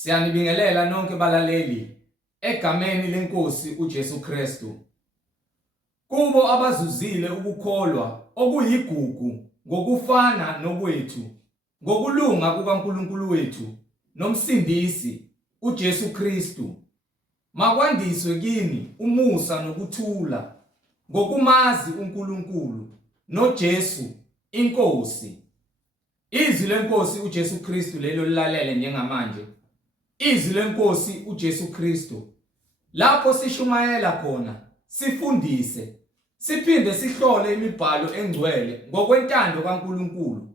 Siyanibingelela nonke balaleli egameni leNkosi uJesu Kristu. Kubo abazuzile ukukholwa okuyigugu ngokufana nokwethu, ngokulunga kukaNkulunkulu wethu nomsindisi uJesu Kristu. Makwandiswe kini umusa nokuthula ngokumazi uNkulunkulu noJesu iNkosi. Izwi leNkosi uJesu Kristu lelo lilalele njengamanje. Izwi leNkosi uJesu Kristu. Lapho sishumayela khona, sifundise, siphinde sihlole imibhalo engcwele ngokwentando kaNkulunkulu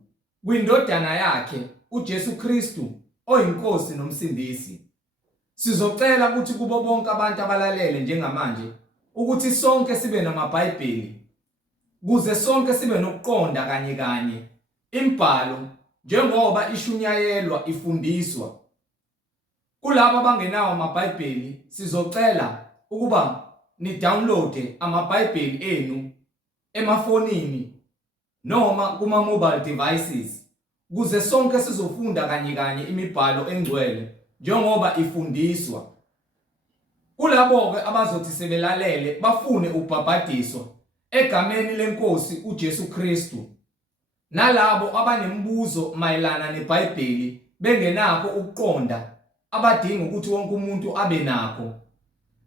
kwindodana yakhe uJesu Kristu oyinkosi nomsindisi. Sizocela ukuthi kubo bonke abantu abalalele njengamanje ukuthi sonke sibe namaBhayibheli kuze sonke sibe nokuqonda kanye imibhalo njengoba ishunyayelwa ifundiswa. Kulabo abangenawo amaBhayibheli sizocela ukuba ni-download amaBhayibheli enu emafonini noma kuma-mobile devices kuze sonke sizofunda kanye imibhalo engcwele njengoba ifundiswa. Kulabo-ke abazothi sebelalele bafune ukubhabhadiswa egameni leNkosi uJesu Kristu, nalabo abanemibuzo mayelana neBhayibheli bengenakho ukuqonda abadinga ukuthi wonke umuntu abe nakho,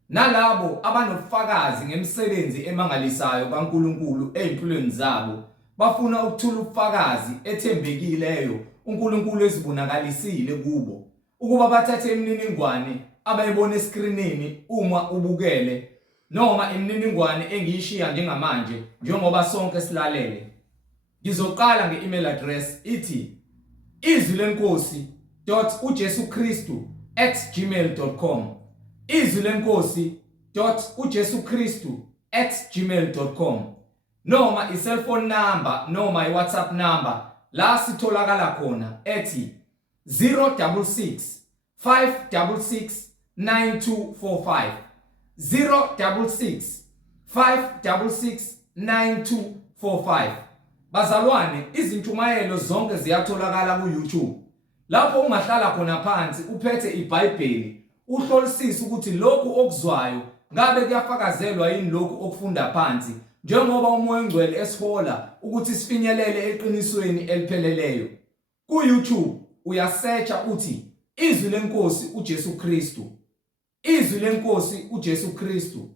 nalabo abanobufakazi ngemisebenzi emangalisayo kaNkulunkulu ezimpilweni zabo bafuna ukuthola ubufakazi ethembekileyo uNkulunkulu ezibonakalisile kubo ukuba bathathe imininingwane abayibona eskrinini uma ubukele noma imininingwane engiyishiya njengamanje njengoba sonke silalele. Ngizoqala nge-email address ithi izwilenkosi.ujesukristu@gmail.com, izwilenkosi.ujesukristu@gmail.com, noma i-cellphone number noma i-WhatsApp number la sitholakala khona ethi 066 566 9245, 066 566 9245. Bazalwane, izintshumayelo zonke ziyatholakala ku-YouTube. Lapho ungahlala khona phansi uphethe iBhayibheli, uhlolisise ukuthi lokhu okuzwayo ngabe kuyafakazelwa yini lokhu okufunda phansi, njengoba uMoya oNgcwele esihola ukuthi sifinyelele eqinisweni elipheleleyo. Ku-YouTube uyasearcha uthi Izwi leNkosi uJesu Kristu. Izwi leNkosi uJesu Kristu.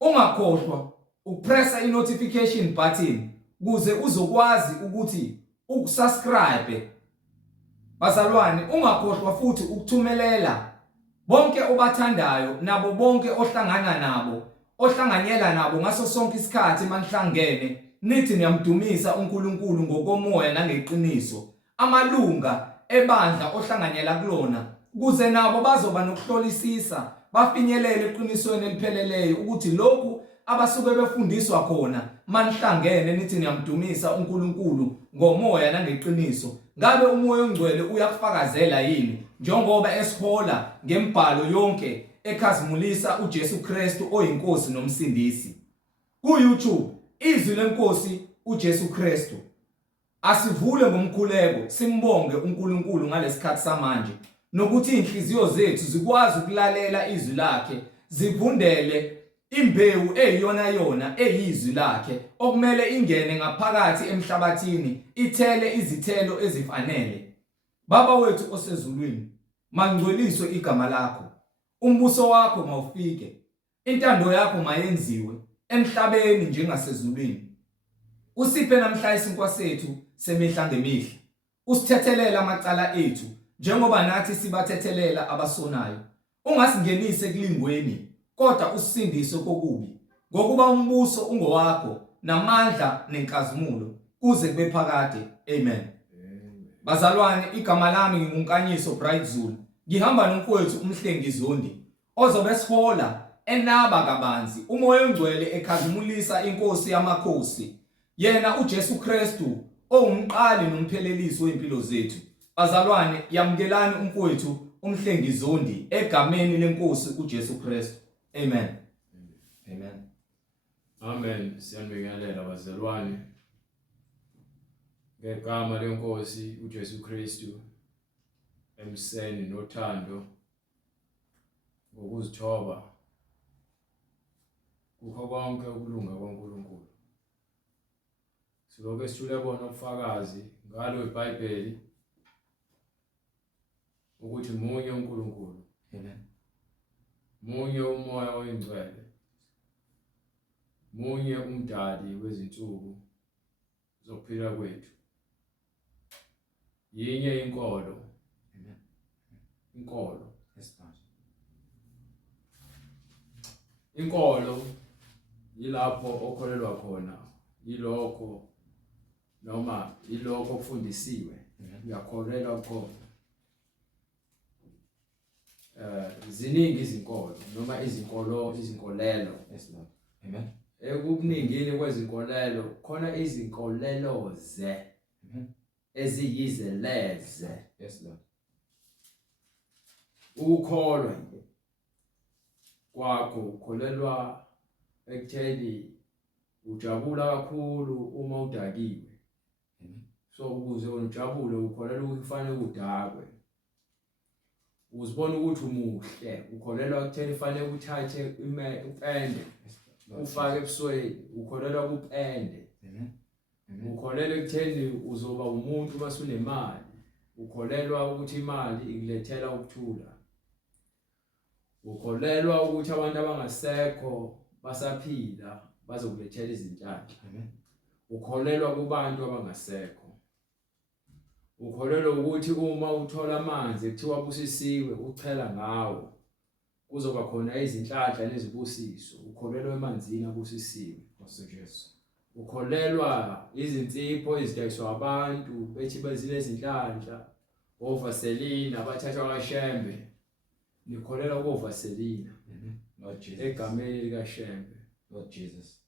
Ungakhohlwa ukupressa i-notification button kuze uzokwazi ukuthi ukusubscribe. Bazalwane, ungakhohlwa futhi ukuthumelela bonke obathandayo nabo bonke ohlangana nabo, ohlanganyela nabo ngaso sonke isikhathi manihlangene nithi niyamdumisa uNkulunkulu ngokomoya nangeqiniso, amalunga ebandla ohlanganyela kulona, kuze nabo bazoba nokuhlolisisa bafinyelele eqinisweni elipheleleyo ukuthi lokhu abasuke befundiswa khona manihlangene nithi niyamdumisa uNkulunkulu ngomoya nangeqiniso, ngabe uMoya oNgcwele uyakufakazela yini njengoba esihola ngembhalo yonke ekhazimulisa uJesu Kristu oyinkosi nomsindisi. Ku-YouTube Izwi leNkosi uJesu Kristu. Asivule ngomkhuleko simbonge uNkulunkulu ngalesikhathi samanje nokuthi inhliziyo zethu zikwazi ukulalela izwi lakhe, zivundele imbewu eyiyona eyizwi lakhe okumele ingene ngaphakathi emhlabathini ithele izithelo ezifanele. Baba wethu osezulwini, mangcweliswe igama lakho, umbuso wakho mawufike, intando yakho mayenziwe emhlabeni njengasezulwini. Usiphe namhla isinkwa sethu semihla ngemihla, usithethelele amacala ethu njengoba nathi sibathethelela abasonayo. Ungasingenise kulingweni kodwa usindise kokubi, ngokuba umbuso ungowakho namandla nenkazimulo kuze kube phakade. Amen. Bazalwane, igama lami ngiyiqiniso Bright Zulu. Ngihamba nomfowethu uMhlengizondi ozobe sihola enaba kabanzi uMoya oNgcwele ekhazimulisa inkosi yamakhosi, yena uJesu Kristu ongumqali nomphelelisi wempilo zethu. Bazalwane, yamukelani umfowethu uMhlengizondi egameni leNkosi uJesu Kristu. Amen. Amen. Amen. Siyanibingelela bazalwane. Ngegama leNkosi uJesu Kristu, emseni nothando ngokuzithoba kukho konke ukulunga kwaNkulunkulu. Siloke sithule bona ubufakazi ngalo iBhayibheli ukuthi munye uNkulunkulu. Amen. Munye umoya oyingcwele. Munye umdali wezinsuku zokuphila kwethu. Yinye inkolo. Amen. Inkolo. Yes, Lord. Inkolo yilapho okholelwa khona, yilokho noma yilokho okufundisiwe. Uyakholelwa khona. Ziningi izinkolo noma izinkolelo. Yes, Lord. Amen. Ekukuningini kwezinkolelo khona izinkolelo eziyizeleze. Yes, Lord. Ukholwa nje kwakho ukholelwa ekutheni ujabula kakhulu uma udakiwe. So ukuze ujabule ukholelwa ukuthi kufanele udakwe. Uzibona ukuthi umuhle, ukholelwa ekutheni kufanele uthathe upende ufake ebusweni, ukholelwa kupende. Ukholelwa ekutheni uzoba umuntu base unemali, ukholelwa ukuthi imali ikulethela ukuthula. Ukholelwa ukuthi abantu abangasekho basaphila bazokulethela izinhlanhla. Ukholelwa kubantu abangasekho. Ukholelwa ukuthi uma uthola amanzi ekuthiwa busisiwe uchela ngawo kuzoba khona izinhlanhla nezibusiso. Ukholelwa emanzini abusisiwe. Jesu. Ukholelwa izinsipho ezidayiswa abantu bethi bezinezinhlanhla, ovaselina abathathwa kaShembe. Nikholelwa kuvaselina. Lord Jesus. Egameni likaShembe. Lord Jesus.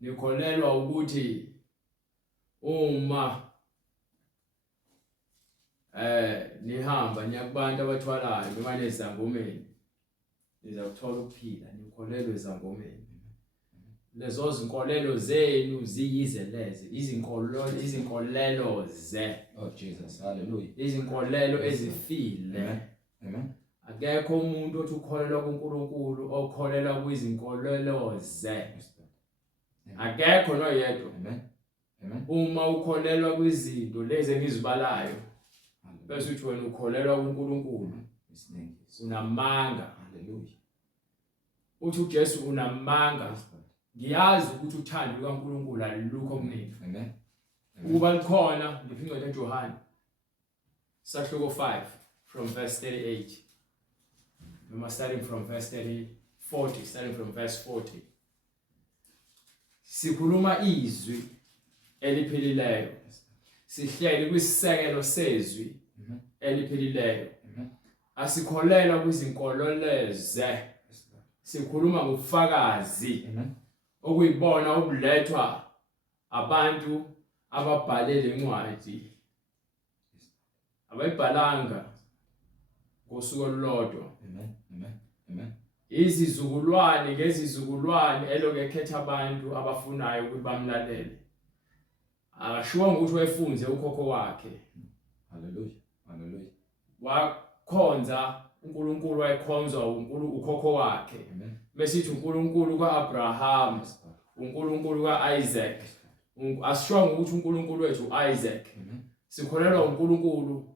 Nikholelwa ukuthi uma nihamba niyakubantu abathwalayo noma nezangomeni niza kuthola ukuphila. Nikholelwe ezangomeni. Lezo zinkolelo zenu ziyizeleze, izinkolelo Oh Jesus. Hallelujah. izinkolelo ezifile. Amen. Akekho umuntu othi ukholelwa kuNkulunkulu okholelwa kwizinkolelo akekho noyedwa. Amen. Amen. Uma ukholelwa kwizinto lezi engizibalayo bese uthi wena ukholelwa kuNkulunkulu, unamanga. Hallelujah. Uthi uJesu unamanga. Ngiyazi ukuthi uthando lukaNkulunkulu alukho kunini. Amen. Ukuba likhona ngiphinda eJohane sahluko 5 from verse 38. Noma starting from verse 40, starting from verse 40. Sikhuluma izwi eliphilileyo. Sihleli kwisisekelo sezwi eliphilileyo. Asikholelwa kwizinkololeze. Sikhuluma ngobufakazi okuyibona obulethwa abantu ababhale lencwadi. Abayibhalanga ngosuku olulodwa. Amen. Amen. Amen. Izizukulwane ngezizukulwane elokekhetha abantu abafunayo ukuthi bamlalele. Akashiwo ukuthi wayefunze ukhokho wakhe. Hallelujah. Hallelujah. Wakhonza uNkulunkulu, wayekhonzwa ukhokho wakhe. Besithi uNkulunkulu kaAbraham, uNkulunkulu kaIsaac. Asisho ukuthi uNkulunkulu wethu uIsaac. Sikholelwa uNkulunkulu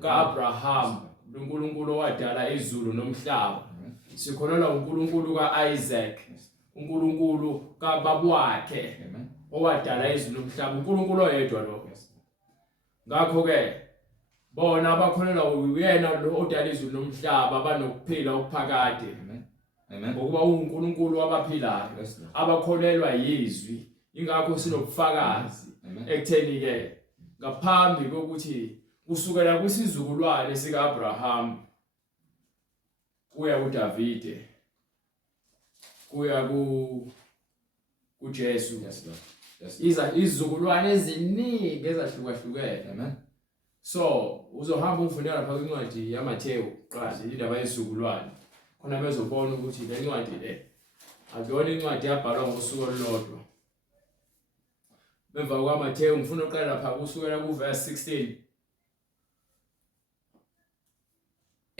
kaAbraham, uNkulunkulu owadala izulu nomhlaba. Sikholelwa uNkulunkulu kaIsaac, uNkulunkulu kababa wakhe owadala izulu nomhlaba. uNkulunkulu oyedwa lo. Ngakho ke bona abakholelwa uyena lo odala izulu nomhlaba abanokuphila okuphakade. Amen. Ngokuba uNkulunkulu wabaphilayo, abakholelwa yizwi. Ingakho sinobufakazi ekutheni ke ngaphambi kokuthi kusukela kwisizukulwane sikaAbraham kuya kuDavide kuya kuJesu. Yes, Lord. Yes. Izizukulwane eziningi ezahlukahlukene. Amen. So uzohamba umfundela lapha kwincwadi yaMathewu qala indaba yezizukulwane. Khona bezobona ukuthi le ncwadi le akuyona incwadi yabhalwa ngosuku olulodwa. Bemva kwaMathewu ngifuna uqala lapha kusukela kuverse 16.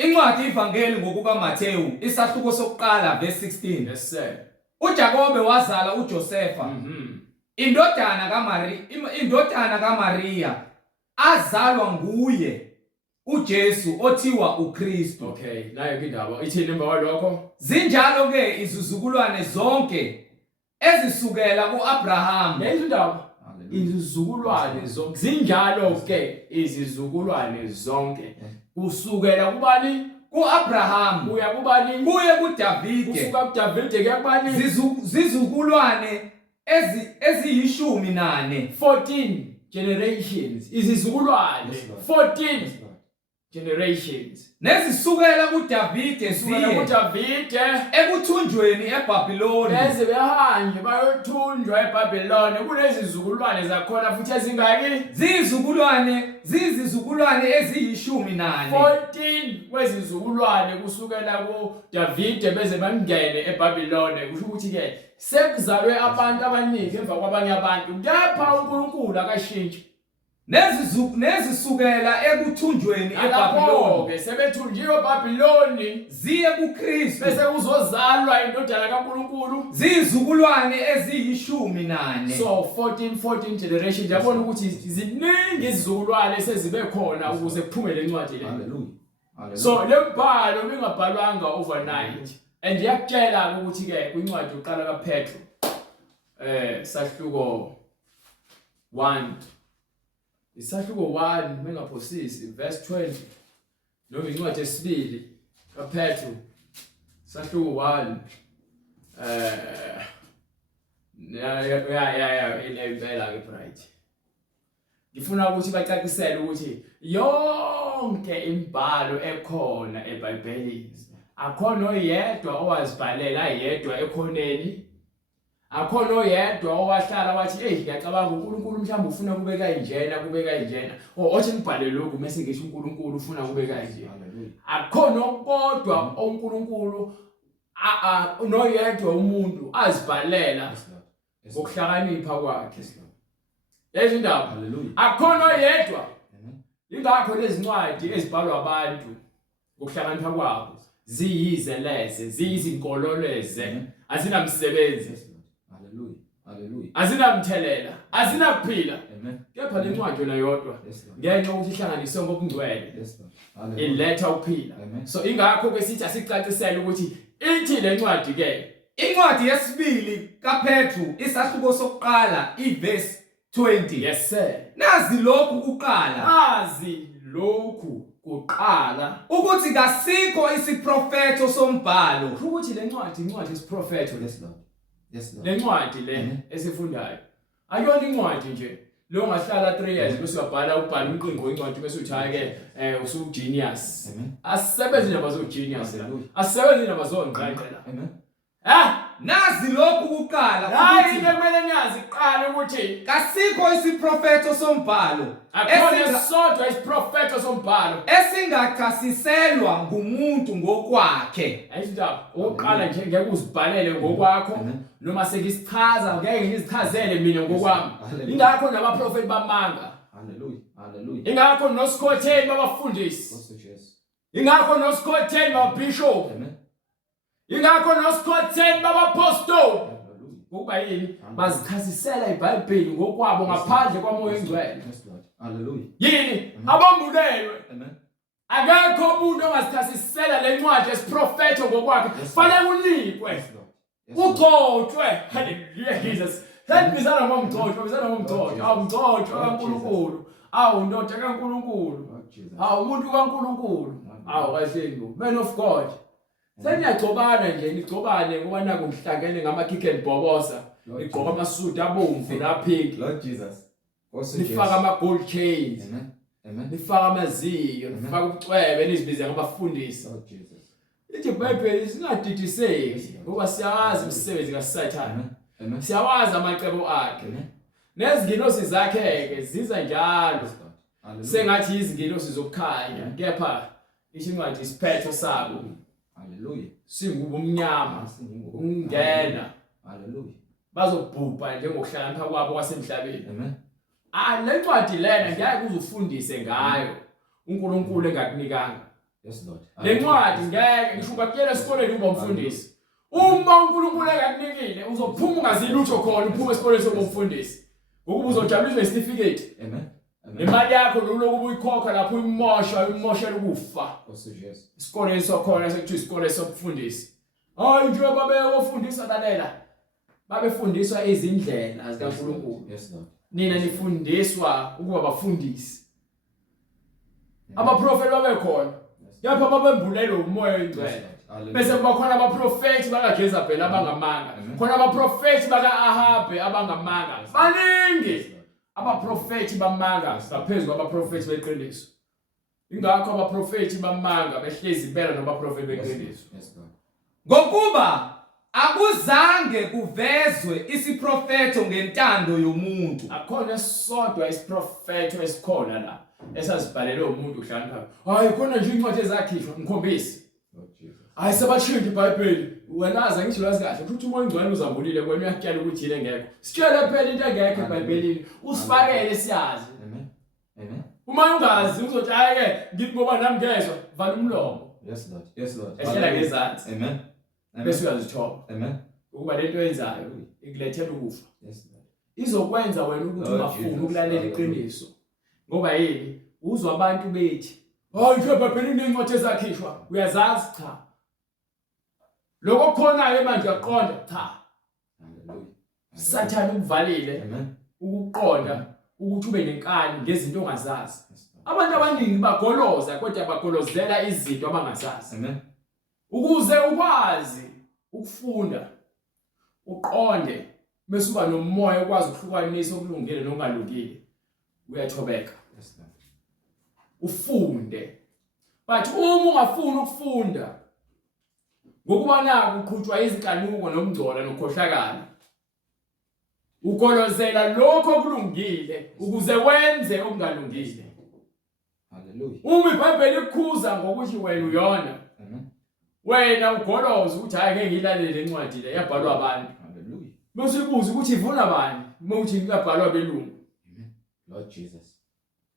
Incwadi ivangeli ngokuka Mateyu isahluko sokuqala verse 16. Yes sir. uJakobe wazala uJosefa indodana kaMaria azalwa nguye uJesu othiwa uKristu. Okay, nayo indaba ithini emva kwalokho? Zinjalo ke izizukulwane zonke ezisukela kuAbraham. Lezo indaba izizukulwane zonke zinjalo ke izizukulwane zonke kusukela kubani? kuAbraham kuya kubani? kuye kuDavide. Kusuka kuDavide ke kubani? Zizukulwane eziyishumi nane. 14 generations. Izizukulwane 14 generations. Nezisukela kuDavide Kusukela ziye kuDavide ekuthunjweni eBhabhiloni. bese behambe bayothunjwa eBhabhiloni. Kulezi zizukulwane zakhona futhi ezingaki? Zizizukulwane eziyishumi nane. 14 kwezizukulwane kusukela kuDavide beze bangene eBhabhiloni. Kusho ukuthi ke sekuzalwe abantu abaningi emva kwabanye abantu. Kepha uNkulunkulu akashintshi. Nezisukela ekuthunjweni eBhabhiloni ke sebethunjiwe eBhabhiloni ziye kuKristu bese kuzozalwa indodana kaNkulunkulu. zizukulwane eziyishumi nane. So 14 generations. Yabona ukuthi ziningi izizukulwane sezibe khona ukuze kuphume lencwadi le. Hallelujah. So lembhalo bingabhalwanga overnight. And yakutshela ukuthi ke kwincwadi uqala kaPetro sahluko 1 isahluko 1 mengaphosisi verse 20 noma incwadi yesibili kaPetro sahluko 1 impela ke bright. Ngifuna ukuthi bacacisele ukuthi yonke imbhalo ekhona eBhayibhelini akhona oyedwa owazibhalela yedwa ekhoneni. Akhona oyedwa owahlala wathi ngiyacabanga uNkulunkulu mhlawumbe ufuna kube kanjena othi ngibhale lokhu bese ngisho uNkulunkulu ufuna kube kanje. Akhona kodwa uNkulunkulu noyedwa umuntu azibhalela ngokuhlakanipha kwakhe. Lezo indaba akhona oyedwa. Ingakho lezi ncwadi ezibhalwa abantu ngokuhlakanipha kwabo ziyizeleze ziyizinkololeze azinamsebenzi. Azinamthelela, azinakuphila. Kepha le ncwadi yona yodwa ngenxa ukuthi ihlanganiswe ngokungcwele iletha ukuphila. So ingakho ke sithi asicacisele ukuthi ithi le ncwadi ke Incwadi yesibili kaPetru isahluko sokuqala iverse 20. Yes sir. Nazi lokhu kuqala ukuthi kasikho isiprofeto sombhalo. Ukuthi le ncwadi incwadi yesiprofeto Lord. le ncwadi le esifundayo ayona incwadi nje lo ngahlala 3 years bese uyabhala umqingo incwadi bese uthi hayi ke usu genius. Asisebenzi indaba zo genius la. Asisebenzi indaba zo ngqaqela. Nazi lokhu kuqala hayi into kumele nyazi iqala ukuthi kasikho isiprofeto sombhalo akhona sodwa isiprofeto sombhalo esingachasiselwa ngumuntu ngokwakhe. Ayindaba oqala nje ngeke uzibhalele ngokwakho noma sekisichaza ngeke ngizichazele mina ngokwami. Ingakho nabaprofeti bamanga. Hallelujah. Ingakho noScotteni babafundisi. Ingakho noScotteni babishop. Ingakho noScotteni babapostoli. Ngokuba yini bazichasisela iBhayibheli ngokwabo ngaphandle kwamoya engcwele. Hallelujah. Yini abambulelwe. Akekho umuntu ongazichasisela le ncwadi yesiprofeto ngokwakhe. Fanele unikwe. Ugcotshwe. Hallelujah Jesus. Sengibizana ngomgcotshwa, awumgcotshwa kaNkulunkulu. Ndoda kaNkulunkulu. Umuntu kaNkulunkulu. Kahle man of God. Seniyagcobana nje nigcobane ngoba naku ngihlangene ngamakick and bobosa. Igqoka amasudu abomvu napink. Lord Jesus. Nifaka ama gold chains. Nifaka amaziyo, nifaka ubucwebe nizibize ngabafundisi. Lord Jesus. Ithi iBhayibheli singadidiseki ngoba siyawazi imisebenzi kaSathane. Siyawazi amacebo akhe. Nezingilosi zakhe ke ziza njalo. Sengathi izingilosi zokukhanya, kepha incwadi isiphetho sabo. Hallelujah. Singubumnyama ungena. Hallelujah. Bazobhubha njengokuhlakanipha kwabo kwasemhlabeni. Le ncwadi lena ngeke uzufundise ngayo uNkulunkulu engakunikanga. Yes Lord. Lencwadi ngeke ngisho ungakuyela esikoleni ube umfundisi. Uma uNkulunkulu akakunikile uzophuma ungazilutho khona uphuma esikoleni sobumfundisi. Ngokuba uzojabuliswa icertificate. Amen. Imali yakho lokhu uyikhokha lapho umoshela ukufa. Yes. Isikole sokhona sekuthiwa isikole sobufundisi. Hayi nje babefundisa lalela. Babefundiswa izindlela zikaNkulunkulu. Yes Lord. Nina nifundiswa ukuba bafundisi. Abaprofeti babekhona. Yapha babembulelwe umoya oyingcwele. Bese kuba khona abaprofeti bakaJezebeli abangamanga. Khona abaprofeti bakaAhabe abangamanga. Baningi abaprofeti bamanga ngaphezulu kwabaprofeti beqiniso. Ingakho abaprofeti bamanga behlezi impela nabaprofeti beqiniso. Ngokuba akuzange kuvezwe isiprofeto ngentando yomuntu. Akhona sodwa isiprofeto esikhona la esazibhalelwe umuntu uhlala. Hayi khona nje incwadi ezakhishwa ngikhombisi. Hayi sabashintsha iBhayibheli. Wena aza ngisho lazi kahle futhi umoya ongcwele uzambulile kwena uyakutyala ukuthi yile ngekho. Sitshele phela into engekho eBhayibhelini. Usifakele siyazi. Amen. Uma ungazi uzothi hayi ke ngithi ngoba nami ngezwe vala umlomo. Yes Lord. Ehlela ngezansi. Amen. Bese uyazithoba. Amen. Ukuba lento yenzayo ikulethela ukufa. Yes Lord. Izokwenza wena ukuthi ungafuni ukulalela iqiniso. Ngoba yini? Uzwa abantu bethi, "Hayi nje eBhayibhelini incwadi ezakhishwa." Uyazazi cha. Lokho khona manje uyaqonda cha. Hallelujah. Sathana ukuvalile Amen. ukuqonda ukuthi ube nenkani ngezinto ongazazi. Abantu abaningi bagoloza kodwa bagolozela izinto abangazazi. Amen. Ukuze ukwazi ukufunda uqonde bese uba nomoya ukwazi ukuhlukanisa okulungile nokungalungile uyathobeka. Yes Lord. Ufunde. But uma ungafuni ukufunda ngokuba naku uqhutshwa izinkanuko nomngcola nokukhohlakala ugolozela lokho okulungile ukuze wenze okungalungile. Hallelujah. Uma iBhayibheli ikukhuza ngokuthi wena uyona, Amen. wena ugoloza ukuthi hayi ngeke ngilalele incwadi le yabhalwa abantu. Hallelujah. Bese ubuza ukuthi ivuna bani? Uma uthi ingabhalwa belungu. Amen. Lord Jesus.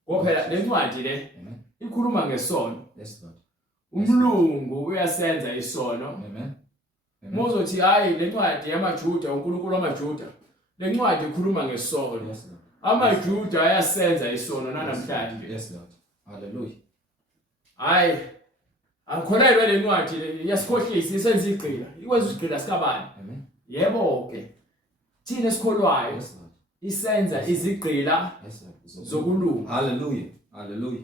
Ngoba le ncwadi le Amen. ikhuluma ngesono. Yes Lord. Umlungu uyasenza isono. Amen. Mozothi hayi le ncwadi yamaJuda uNkulunkulu wamaJuda. Le ncwadi ikhuluma ngesono. Yes Lord. AmaJuda ayasenza isono namhlanje. Yes Lord. Hallelujah. Hayi angikholelwe le ncwadi le yasikhohlisa isenza igqila. Ikwenza igqila sikabani? Amen. Yebo ke. Thina esikholwayo Yes Lord. isenza izigqila Yes Lord. zokulunga. Hallelujah. Hallelujah.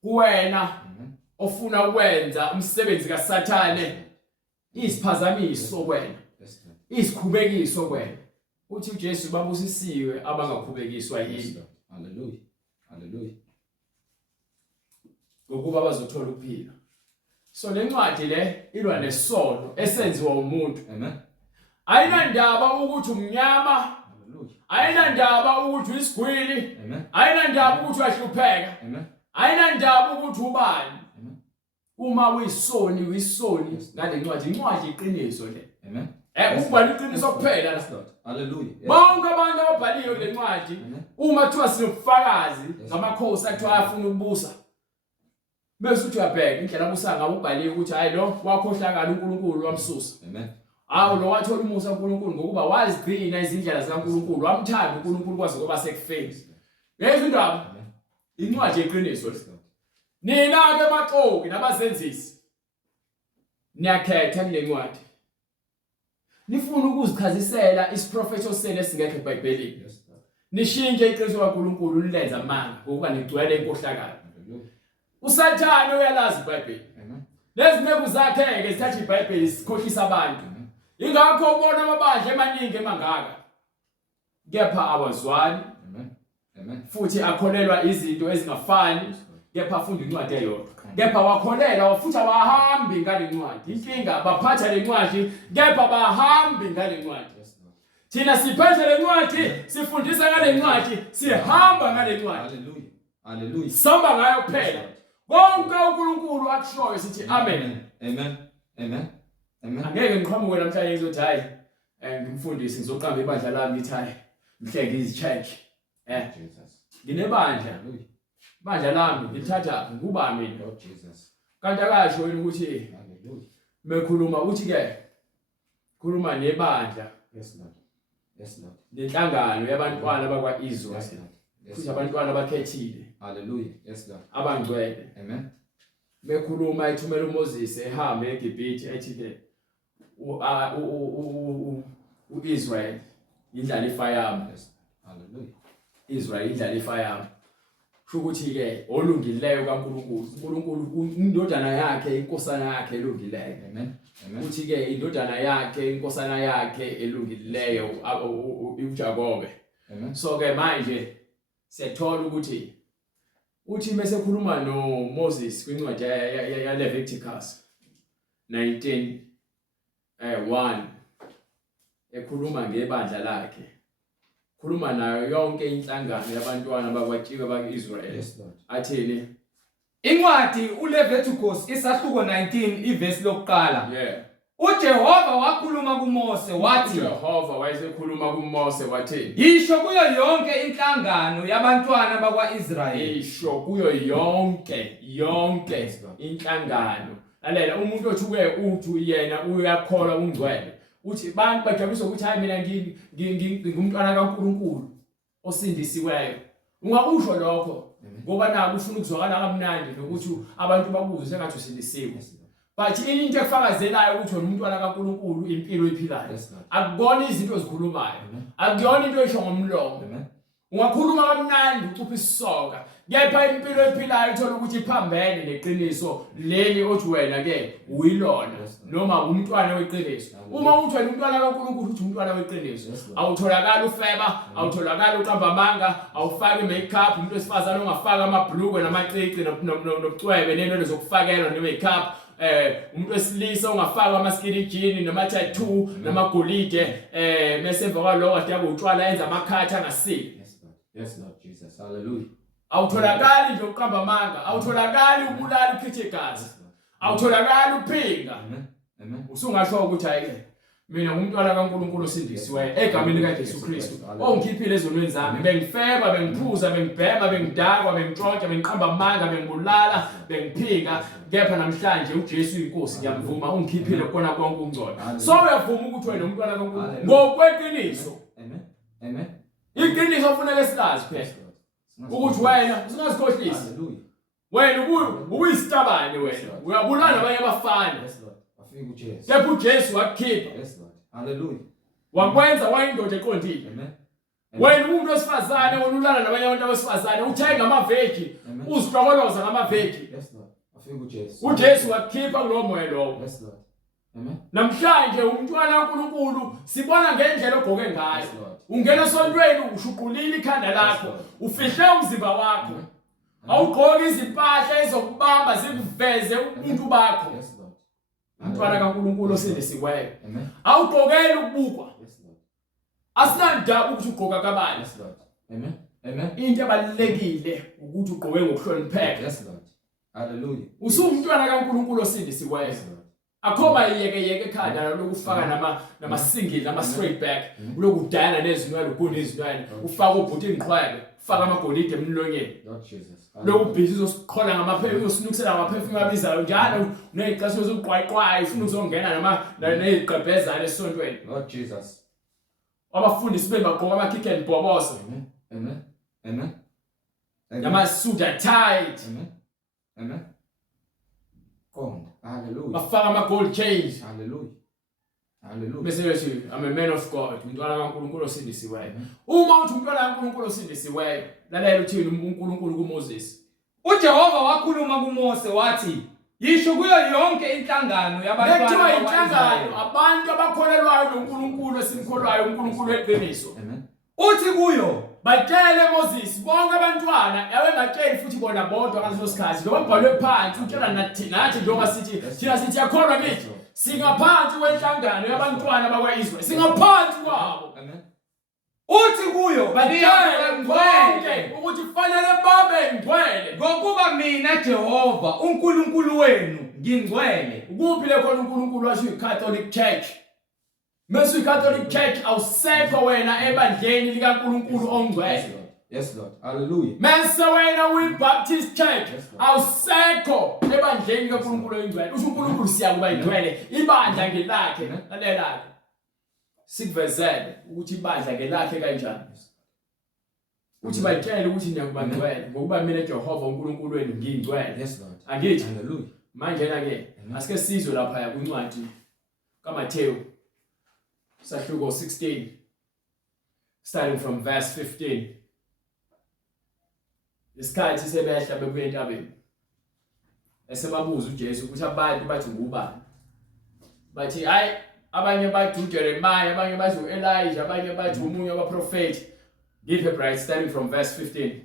Kuwena Amen. ofuna ukwenza umsebenzi kaSathane isiphazamiso kwena. Yes Lord. Isikhubekiso kwena. Uthi uJesu babusisiwe abangakhubekiswa Yes yini Lord. Hallelujah. Hallelujah. ngokuba bazothola ukuphila. So le ncwadi le ilwa nesono esenziwa umuntu. Amen. Ayinandaba ukuthi umnyama, Hallelujah. ayinandaba ukuthi uyisigwili, Amen. ayinandaba ukuthi uyahlupheka, Amen. ayinandaba ukuthi ubani. Amen. Uma uyisoni ngale ncwadi, incwadi iqiniso le. Amen. Ukubhala iqiniso kuphela la. Yes Lord. Hallelujah. Yes. Bonke abantu ababhaliwe le ncwadi Amen. uma kuthiwa sinobufakazi ngamakhosi athiwa afuna ukubusa. Bese uthi uyabheka indlela abusa ngabe ubhaliwe ukuthi hayi lo wakhohlakala uNkulunkulu wamsusa. Amen. Awu lo wathola umusa kaNkulunkulu ngokuba wazigcina izindlela zikaNkulunkulu, wamthanda uNkulunkulu kwaze kuba sekufeni. Ngeke indaba Amen. incwadi yeqiniso. Yes Lord. Nina ke maxoki nabasenzisi niyakhetha kule ncwadi. Nifuna ukuzichazisela isiprofeto sele singekho eBhayibhelini. Yes Lord. Nishintshe iqiniso kaNkulunkulu nilenza amanga ngokuba nigcwele inkohlakalo. Hallelujah. uSathane uyalazi iBhayibheli. Amen. Lezi zinceku zakhe ke zithatha iBhayibheli sikhohlisa abantu. Ingakho ubona amabandla emaningi emangaka. Kepha awazwani. Amen. Amen. Futhi akholelwa izinto ezingafani. Kepha afunda incwadi eyodwa. Kepha wakholelwa futhi abahambi ngale ncwadi. Inkinga baphatha le ncwadi kepha bahambi ngale ncwadi. Yes Lord. Thina siphethe le ncwadi, sifundisa ngale ncwadi, sihamba ngale ncwadi. Hallelujah. Hallelujah. Samba ngayo kuphela. Konke uNkulunkulu akushoyo sithi amen. Amen. Amen. Amen. Angeke ngiqhamuke namhlanje ngizothi hayi ngimfundisi ngizoqamba ibandla lami ngithi hayi mhlenge izicheck. Jesus. Nginebandla. Hallelujah. Ibandla lami ngilithatha ngubani mina. Lord Jesus. kanti akasho wena ukuthi Hallelujah. mekhuluma uthi ke khuluma nebandla Yes, Lord. Yes, Lord. lenhlangano yabantwana Yes, bakwaIsrael Lord. Yes, futhi Lord. abantwana abakhethile Hallelujah. Yes, Lord. abangcwele Amen. mekhuluma ethumela uMoses ehambe eGibhithe ethi ke uIsrael indlalifa yami Yes. Hallelujah. Israel indlalifa yami ukuthi ke olungileyo kaNkulunkulu indodana yakhe inkosana yakhe elungileyo Amen. Amen. uthi ke indodana yakhe inkosana yakhe elungileyo uJakobe Amen. so ke manje siyathola ukuthi uthi mase khuluma noMoses kwincwadi ya Leviticus 19:1 ekhuluma ngebandla lakhe khuluma nayo yonke inhlangano yabantwana bakwaTyiwe bakwaIsrael Yes, Lord. athini Incwadi uLeviticus isahluko 19 ivesi lokuqala. yeah uJehova wakhuluma kuMose wathi, Jehova wayesekhuluma kuMose wathini "Yisho kuyo yonke inhlangano yabantwana bakwaIsrayeli." isho kuyo yonke inhlangano lalela umuntu othuke uthi yena uyakholwa ungcwele uthi bantu bajabulisa ukuthi hayi mina ngingumntwana kaNkulunkulu osindisiweyo ungakusho lokho ngoba naku ufuna ukuzwakala kamnandi nokuthi abantu bakuze sengathi usindisiwe but into ekufakazelayo ukuthi wena umntwana kaNkulunkulu impilo iphilayo Yes, Lord. akubona izinto ezikhulumayo akuyona into esho ngomlomo Amen. ungakhuluma kamnandi ucupha isisoka kepha impilo ephilayo uthola ukuthi iphambene neqiniso leli othi wena ke uyilona noma umntwana weqiniso uma uthi wena umntwana kaNkulunkulu uthi umntwana weqiniso awutholakala ufeba awutholakala uqamba amanga awufaki makeup umuntu wesifazane ongafaka amabhlukwe namacici nobucwebe nento zokufakelwa ne-makeup umuntu wesilisa ongafaka ama-skinny jean nama-tattoo namagolide mase emva kwaloko ade yabo utshwala yenza amakhathi angasili. Yes, Lord Jesus. Hallelujah. Awutholakali nje uqamba amanga awutholakali ubulala ukhithe igazi awutholakali uphinga Amen. Amen. usungasho ukuthi ayike mina ngumntwana kaNkulunkulu osindisiweyo egameni likaJesu Kristu ongikhiphile ezonweni zami bengifeba bengiphuza bengibhema bengidakwa bengitshontsha bengiqamba amanga bengibulala bengiphinga kepha namhlanje uJesu inkosi ngiyamvuma ungikhiphile kona konke ukungcola so uyavuma ukuthi wena umntwana kaNkulunkulu ngokweqiniso. Amen. Amen. Iqiniso kufanele silazi phela ukuthi wena usingazikhohlisi Hallelujah. wena uyisitabane wena uyabulala abanye abafana Yes, Lord. Afike uJesu. kepha uJesu wakukhipha Yes, Lord. Hallelujah. wakwenza wayindoda eqondile Amen. wena umuntu wesifazane wena ulala nabanye abantu abesifazane uthenga amaveji Amen. uzihlokoloza ngamaveji Yes, Lord. Afike uJesu. uJesu wakukhipha kulowo moya lowo. Yes, Lord. Amen. Namhlanje umntwana kaNkulunkulu sibona ngendlela ogqoke ngayo Yes, Lord. ungena esontweni ushuqulile ikhanda lakho Lord. ufihle umzimba wakho Amen. awugqoki izimpahla ezokubamba zikuveze ubuntu bakho Yes, Lord. umntwana kaNkulunkulu osindisiweyo Amen. awugqokeli ukubukwa Yes, Lord. asinandaba ukuthi ugqoka kabani Yes, Lord. Amen. Amen. into ebalekile ukuthi ugqoke ngokuhlonipheka Yes, Lord. Hallelujah. usumntwana kaNkulunkulu osindisiweyo Yes, Lord. akhoba yeke ekhanda lokufaka nama single nama straight back lokudana nezinwele ubhuni izinwele ufaka ubhuti inqwele ufaka amagolide emlonyeni Lord Jesus. lokubhizi uzosiqhola ngamaphepha uzosinukisela ngamaphepha abizayo njalo neziqhaso zokuqwaqwayo ufuna uzongena neziqebhezana esontweni Lord Jesus. abafundisi bebagqoka amakick and boboso Amen. Amen. Amen. Amen. namasuda tight Amen. Amen. God. Hallelujah. bafaka ama gold chains Hallelujah. Hallelujah. bese bethi I'm a man of God umntwana kaNkulunkulu osindisiweyo uma uthi umntwana kaNkulunkulu osindisiweyo lalela uthini uNkulunkulu kuMoses uJehova wakhuluma kuMose wathi, "Yisho kuyo yonke inhlangano yabantwana bethiwa inhlangano bakwaIsrayeli." abantu abakholelwayo noNkulunkulu esimkholwayo uNkulunkulu weqiniso Amen. Uthi kuyo, batshele Moses bonke abantwana yabengatsheli futhi bona bodwa ngaleso sikhathi ngoba bhalwe phansi utshela nathi njengoba sithi thina sithi yakholwa kithi singaphansi kwenhlangano yabantwana bakwaIsrael singaphansi kwabo. Amen. Uthi kuyo, Batshele ngcwele bonke ukuthi kufanele babe ngcwele ngokuba mina Jehova uNkulunkulu wenu ngingcwele. ukuphi le khona uNkulunkulu washo iCatholic Church mase iCatholic Church awusekho wena ebandleni likaNkulunkulu ongcwele Yes, Lord. Hallelujah. Mase wena uyi-Baptist Church Yes, Lord. awusekho ebandleni kaNkulunkulu oyingcwele. Usho uNkulunkulu siyakuba yingcwele. Ibandla ngelakhe, lalelakhe. Sikuvezele ukuthi ibandla ngelakhe kanjani. Uthi bayitshela ukuthi niyakuba ngcwele ngokuba mina Jehova uNkulunkulu wenu ngiyingcwele. Yes, Lord. Angithi Hallelujah. manje ke asike sizwe lapha kwincwadi kaMathewu sahluko 16 starting from verse 15. Isikhathi sebehla bebuye entabeni. Esebabuza uJesu ukuthi abantu bathi ngubani. Bathi hayi abanye bathi uJeremiah, abanye bathi uElijah, abanye bathi umunye wabaprofeti. Give a bright starting from verse 15.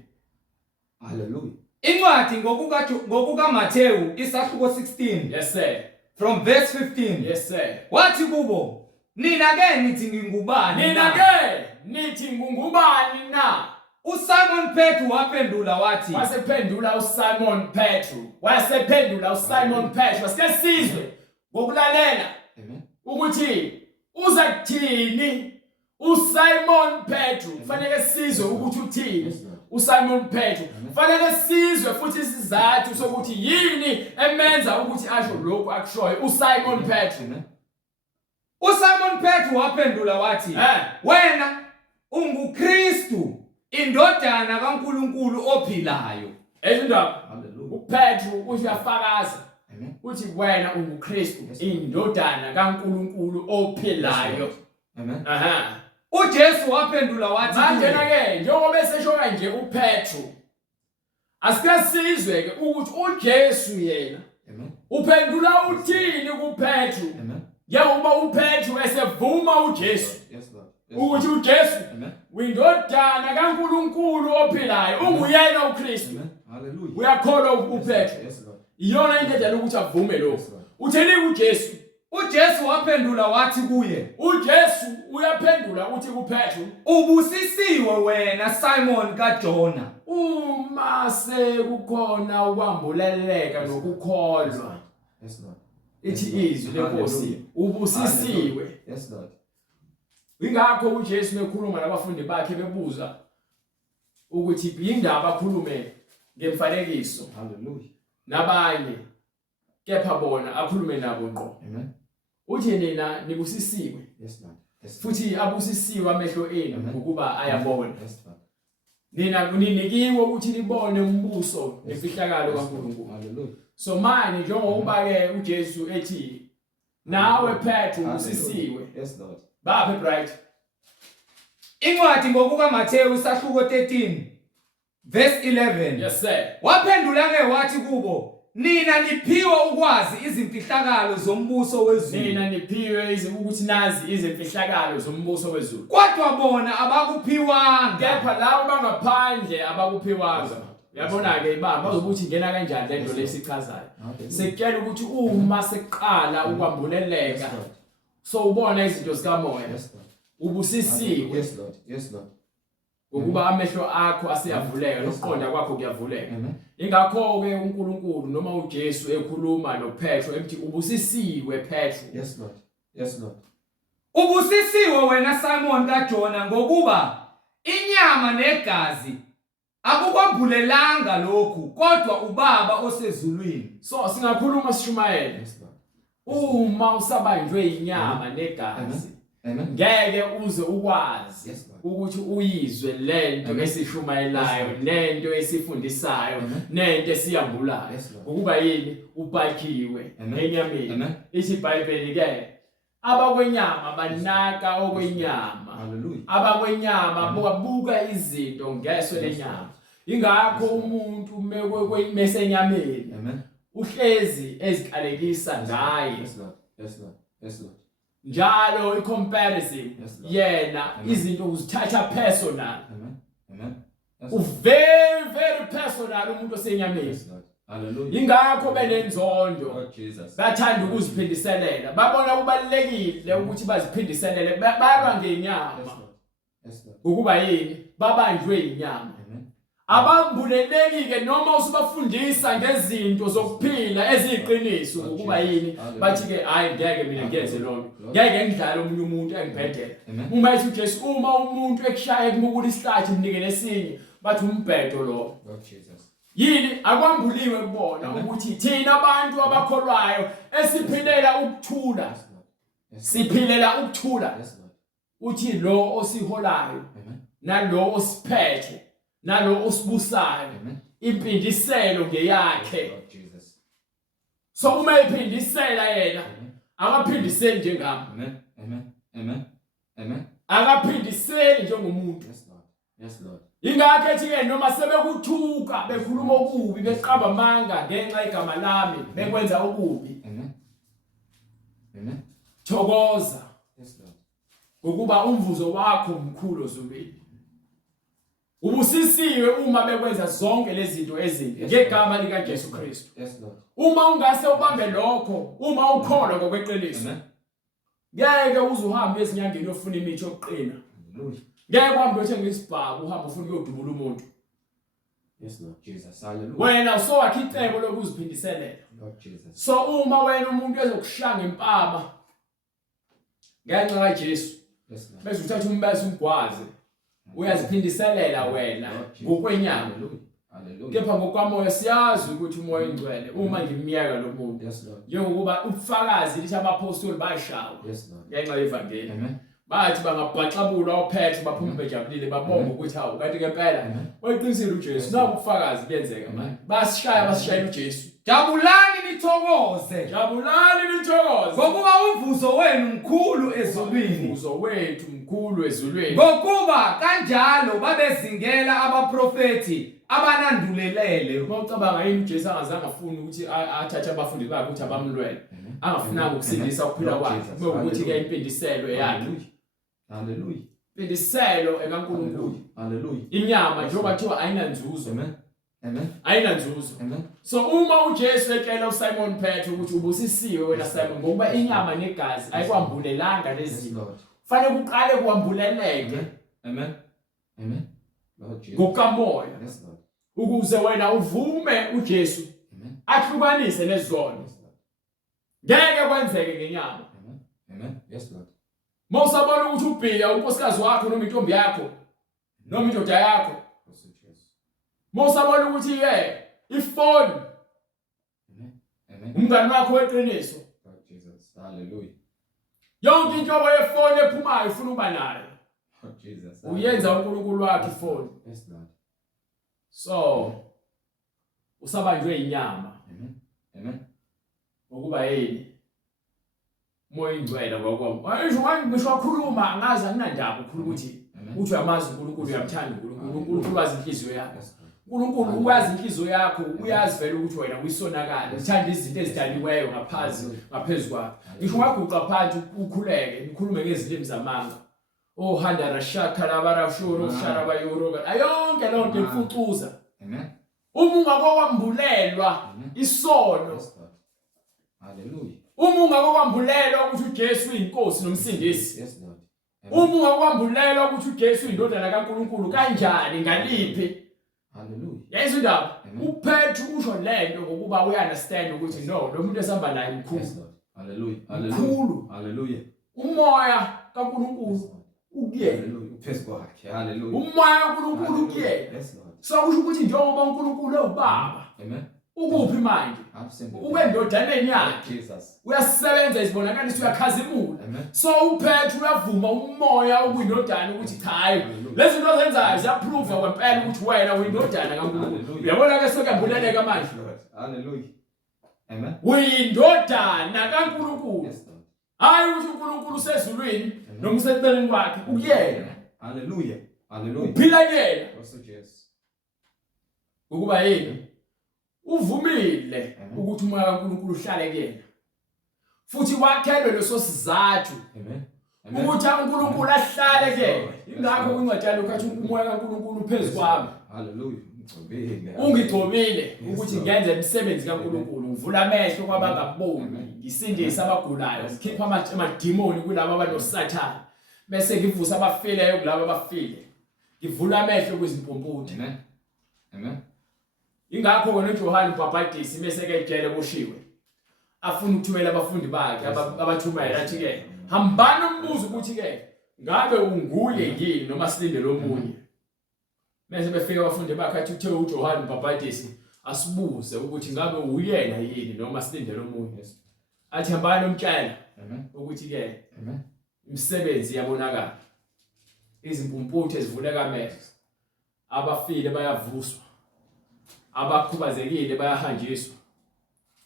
Hallelujah. Incwadi ngokuka Mathewu isahluko 16 Yes sir. from verse 15. Yes sir. Wathi kubo, nina ke nithi ngingubani Nina na? ke nithi ngubani na? uSimon Petru waphendula wathi, Wasephendula uSimon Petru. Wasephendula uSimon Petru. Wasike sizwe ngokulalela Amen. ukuthi uza kuthini uSimon Petru. Kufanele sizwe ukuthi uthini Yes, Lord. uSimon Petru. Kufanele sizwe futhi isizathu sokuthi yini emenza ukuthi asho lokho akushoyo uSimon Petru. Amen. uSimon Petru waphendula wathi, wena unguKristu, indodana kaNkulunkulu ophilayo. Ezindaba Hallelujah. uPetru uyafakaza Amen. uthi wena unguKristu, Yes, Lord. indodana kaNkulunkulu ophilayo. Amen. Aha. uJesu waphendula wathi Manje kuye, ke njengoba esesho kanje uPetru asike sizwe ke ukuthi uJesu yena Amen. uphendula uthini kuPetru. Amen. Njengoba uPetru esevuma uJesu Yes, Lord. ukuthi uJesu Amen. uyindodana kaNkulunkulu ophilayo, unguyena uKristu. Amen. Hallelujah. Uyakholwa uPetru. Yes, Lord. Iyona into edala ukuthi avume lokho. Yes, Lord. Utheni uJesu? uJesu waphendula wathi kuye, uJesu uyaphendula uthi kuPetru, ubusisiwe wena Simon kaJona, uma sekukhona ukwambuleleka nokukholwa. Yes, Lord. Ithi izwi lenkosi ubusisiwe. Yes, Lord. Ingakho uJesu mekhuluma nabafundi bakhe bebuza ukuthi yindaba akhulume ngemfanekiso Hallelujah. nabanye kepha bona akhulume nabo ngqo. Amen. Uthi nina nibusisiwe Yes, Lord. Yes, Lord. futhi abusisiwe amehlo enu ukuba ayabona. Yes, Lord. Nina kuninikiwe ukuthi nibone umbuso nefihlakalo kaNkulunkulu. Hallelujah. So manje njengoba ke uJesu ethi nawe Petru ubusisiwe. Yes, Lord. Baphe bright. incwadi ngokuka Mathewu isahluko 13 verse 11. Yes sir. Waphendula ke wathi kubo, nina niphiwe ukwazi izimfihlakalo zombuso wezulu, Nina niphiwe ukuthi nazi izimfihlakalo zombuso wezulu. kodwa bona abakuphiwanga. Kepha labo bangaphandle abakuphiwanga. Yabona ke baba bazokuthi ngena kanjani lento lesichazayo. Sekutshela ukuthi uma seqala ukwambuleleka so ubona izinto zikamoya. Yes, Lord. Ubusisiwe Yes, Lord. Yes, Lord. ukuba amehlo akho asiyavuleka nokuqonda kwakho kuyavuleka. Amen. Ingakho ke uNkulunkulu noma uJesu ekhuluma noPetru ethi ubusisiwe Petru. Yes, Lord. Yes, Lord. Ubusisiwe wena Simon kaJona, ngokuba inyama negazi akukwambulelanga lokhu, kodwa uBaba osezulwini. So singakhuluma sishumayela. Yes, Lord. Uma usabanjwe inyama negazi Amen. ngeke uze ukwazi Yes, Lord. ukuthi uyizwe lento esishumayelayo, lento esifundisayo, nento esiyambulayo. Yes, Lord. Ukuba yini ubakhiwe Amen. enyameni. Amen. Ithi iBhayibheli ke abakwenyama banaka okwenyama. Hallelujah. Abakwenyama babuka izinto ngeso lenyama. Ingakho umuntu mesenyameni Amen. uhlezi eziqalekisa ngaye. Yes, Lord. Yes, Lord. Yes, Lord. Njalo icomparison Yes, Lord. yena Amen. izinto uzithatha personal. Amen. Amen. Yes, Lord. Very personal umuntu osenyameni. Yes, Lord. Hallelujah. Ingakho benenzondo. Lord Jesus. Bathanda ukuziphindiselela. Babona kubalekile ukuthi baziphindiselele balwa ngenyama. Yes, Lord. Yes, Lord. Ukuba yini babanjwe inyama. Amen. Abambuleleki noma usubafundisa ngezinto zokuphila eziyiqiniso ukuba yini bathi ke hayi ngeke mina ngiyenze lonto, ngeke ngidlale omunye umuntu engibhedela. Uma ethi uJesu uma umuntu ekushaya kumukula isihlathi mnike lesinye bathi umbhedo lo. Lord Jesus. Yini akwambuliwe kubona ukuthi thina abantu abakholwayo esiphilela ukuthula. Yes, Lord. Yes, Siphilela ukuthula. yes, Lord. Uthi lo osiholayo Amen. nalo osiphethe nalo osibusayo Amen. impindiselo ngeyakhe. Lord Jesus. So uma ephindisela yena Amen. akaphindiseli njengami. Amen. Amen. Amen. Amen. Akaphindiseli njengomuntu. Yes, Lord. Yes, Lord. Ingakho ethi-ke noma sebekuthuka bekhuluma okubi beqaba amanga ngenxa igama lami bekwenza okubi. Amen. Amen. Thokoza Yes, Lord. ukuba umvuzo wakho mkhulu ozulwini. Ubusisiwe uma bekwenza zonke lezi zinto ezimbi ngegama lika Jesu Kristu. Yes, Lord. Uma ungase ubambe lokho, uma ukholwa ngokweqiniso, Amen. ngeke uze uhambe ezinyangeni yofuna imithi yokuqina. Hallelujah. Ngeke uhambe uyothenga isibhaku uhambe ufuna ukuyodubula umuntu. Yes, Lord Jesus. Hallelujah. Wena usowakha icebo lokuziphindiselela. Lord Jesus. So uma wena umuntu ezokushanga impama ngenxa kaJesu, Yes, Lord. bese uthatha umbese umgwaze, uyaziphindiselela wena ngokwenyama. Hallelujah. Hallelujah. Kepha ngokwamoya siyazi ukuthi umoya ingcwele uma ngimyeka lo muntu. Yes, Lord. Njengokuba ubufakazi lithi abapostoli bayishawa Yes, Lord. ngenxa yevangeli. Amen. Bathi bangabhaxabula ophethe baphume bejabulile babonga ukuthi hawu kanti ngempela Amen. oyiqinisile uJesu naku ubufakazi kuyenzeka manje. Basishaya uJesu. Jabulani nithokoze Jabulani nithokoze ngokuba umvuzo wenu mkhulu ezulwini. umvuzo wethu mkhulu ezulwini. Ngokuba kanjalo babezingela abaprofeti abanandulelele. Uma ucabanga yini uJesu angazange afune ukuthi athathe abafundi bakhe ukuthi abamlwele. Angafunanga ukusindisa ukuphila kwakhe. Kube ukuthi ke impindiselo yakhe. Hallelujah. Impindiselo ekaNkulunkulu. Hallelujah. Inyama njengoba kuthiwa ayinanzuzo. Amen. Amen. Ayinanzuzo. Amen. So uma uJesu ekela uSimon Petro ukuthi ubusisiwe wena Simon ngokuba inyama negazi ayikwambulelanga Yes, lezi. Lord. Fanele kuqale kuambuleleke Amen. Amen. Amen. Lord Jesus. ngokamoya Yes, Lord. ukuze wena uvume uJesu Amen. ahlukanise lezono. Yes, Lord. Ngeke kwenzeke ngenyama. Amen. Amen. Yes, Lord. Mawusabona ukuthi ubhiya unkosikazi wakho noma intombi yakho noma indoda yakho. Yes, Jesus. Mawusabona ukuthi ifoni Amen. Amen. umngani wakho weqiniso. Lord Jesus. Hallelujah. Yonke inhlobo yefoni ephumayo ufuna ukuba nayo. Lord Jesus. Uyenza uNkulunkulu wakhe ifoni. Yes, Lord. So usabanjwe inyama Amen. Amen. ngokuba yini moya ingcwele ngokwami. Ngisho wakhuluma ngazi anginandaba ukukhuluma ukuthi Amen. uthi uyamazi uNkulunkulu uyamthanda uNkulunkulu. uNkulunkulu wazi inhliziyo yakho. Yes, Lord. uNkulunkulu uyazi inhliziyo yakho, uyazi vele ukuthi wena uyisonakala. Uthanda izinto ezidaliweyo ngaphezulu kwakho. Ngisho waguqa phansi ukhuleke, ngikhulume ngezilimi zamanga. Oh handara shaka labara shuru sharaba yoro. Ayonke lonke imfucuza. Amen. Uma ungakwambulelwa isono, Yes, Lord. Hallelujah. uma ungakwambulelwa ukuthi uJesu uyinkosi nomsindisi, Yes, Lord. Amen. uma ungakwambulelwa ukuthi uJesu uyindodana kaNkulunkulu kanjani ngaliphi? Hallelujah. Yayizwa indaba. Amen. Uphethu usho lento ngokuba uyanderstand ukuthi no, lo muntu esihamba naye mkhulu. Yes, Lord. Hallelujah. Mkhulu. Hallelujah. Umoya kaNkulunkulu Yes, Lord. ukuyena. Hallelujah. Uphezu kwakhe. Hallelujah. Umoya kaNkulunkulu ukuyena. Yes, Lord. So kusho ukuthi njengoba uNkulunkulu ewubaba, Amen. ukuphi manje? Absolutely. Ubendodaneni yakhe. Jesus. Uyasebenza izibonakaliso uyakhazimula. Amen. So uphethe uyavuma umoya okuyindodana ukuthi cha hayi lezi zinto ozenzayo ziyaprove kwempela ukuthi wena uyindodana kaNkulunkulu. Uyabona ke sokuyambuleleka manje. Yes, Lord. Hallelujah. Amen. Uyindodana kaNkulunkulu. Yes, Lord. Hayi ukuthi uNkulunkulu usezulwini noma useceleni kwakhe ukuyena. Hallelujah. Hallelujah. Uphila kuyena Also, Jesus. ukuba yini uvumile ukuthi umoya kaNkulunkulu uhlale kuyena. Futhi wakhelwe leso sizathu Amen. ukuthi uNkulunkulu ahlale kuyena. Ingakho kwincwadi lokho athi umoya kaNkulunkulu phezukwami. Hallelujah. Ngigcobile. Ungigcobile ukuthi ngenze imisebenzi kaNkulunkulu, ngivula amehlo kwabangaboni, ngisindise abagulayo, ngikhipha amadimoni kulabo abanosathane, bese ngivusa abafileyo kulabo abafile, ngivula amehlo kwizimpumputhi. Amen. Amen. Ingakho wena uJohane uMbhaphatisi bese ketshele kushiwe afuna ukuthumela abafundi bakhe abathumela athi ke hambani umbuzo ukuthi ke ngabe unguye yini noma silinde lo munye. Mase befika abafundi bakhe uthe uJohane uMbhapatisi asibuze ukuthi ngabe uyena yini noma silindele omunye. Athi hambani umtshela ukuthi ke imisebenzi yabonakala. Izimpumputhe zivuleka amehlo. Abafile bayavuswa. Abakhubazekile bayahanjiswa.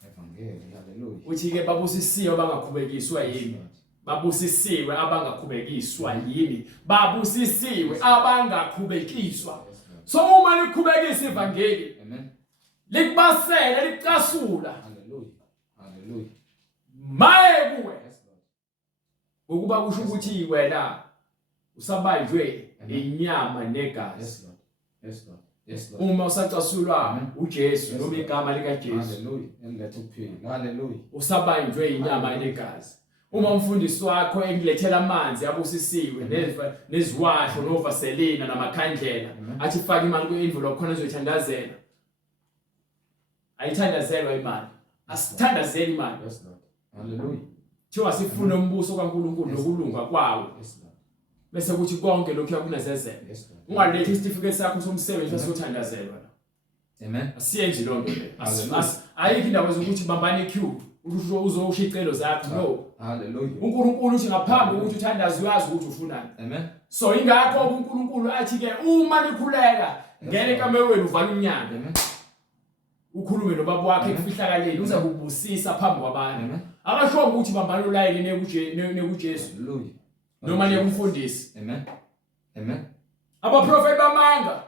Evangeli, haleluya. Uthi ke babusisiwe abangakhubekiswa yini? Babusisiwe abangakhubekiswa yini? Babusisiwe abangakhubekiswa. So uma likhubekisa ivangeli, likubasela licasula. Haleluya. Haleluya. Maye kuwe. Ukuba kusho ukuthi wena usabanjwe inyama negazi. Yes Lord. Yes Lord. Uma usacasulwa uJesu noma igama likaJesu. Haleluya. Engilethe ukuphila. Haleluya. Usabanjwe inyama negazi. Uma umfundisi wakho engilethela amanzi abusisiwe neziwahlo novaselina namakhandlela athi faka imali ku-envelope khona ezoyithandazela. Ayithandazelwa imali. Asithandazeli imali. Yes Lord. Haleluya. Thiwa sifuna umbuso kaNkulunkulu nokulunga kwawo. Yes Lord. Bese kuthi konke lokhu yakunezezela. Yes Lord. Ungalethi isitifiketi sakho somsebenzi wasothandazelwa la. Amen. Asiyenzi lonto le. Ayikho indaba zokuthi bambane queue uzosho icelo zakho. No. Haleluya. uNkulunkulu uthi ngaphambi ukuthi uthandaze uyazi ukuthi ufunani. Amen. So ingakho uNkulunkulu athi ke uma nikhuleka ngene kamerweni uvale umnyango. Amen. Ukhulume nobaba wakhe kufihlakaleni uza kubusisa phambi kwabantu. Amen. Akasho ukuthi bambane ulayini nekuJesu Haleluya. noma nekumfundisi. Amen. Amen. Abaprofeti bamanga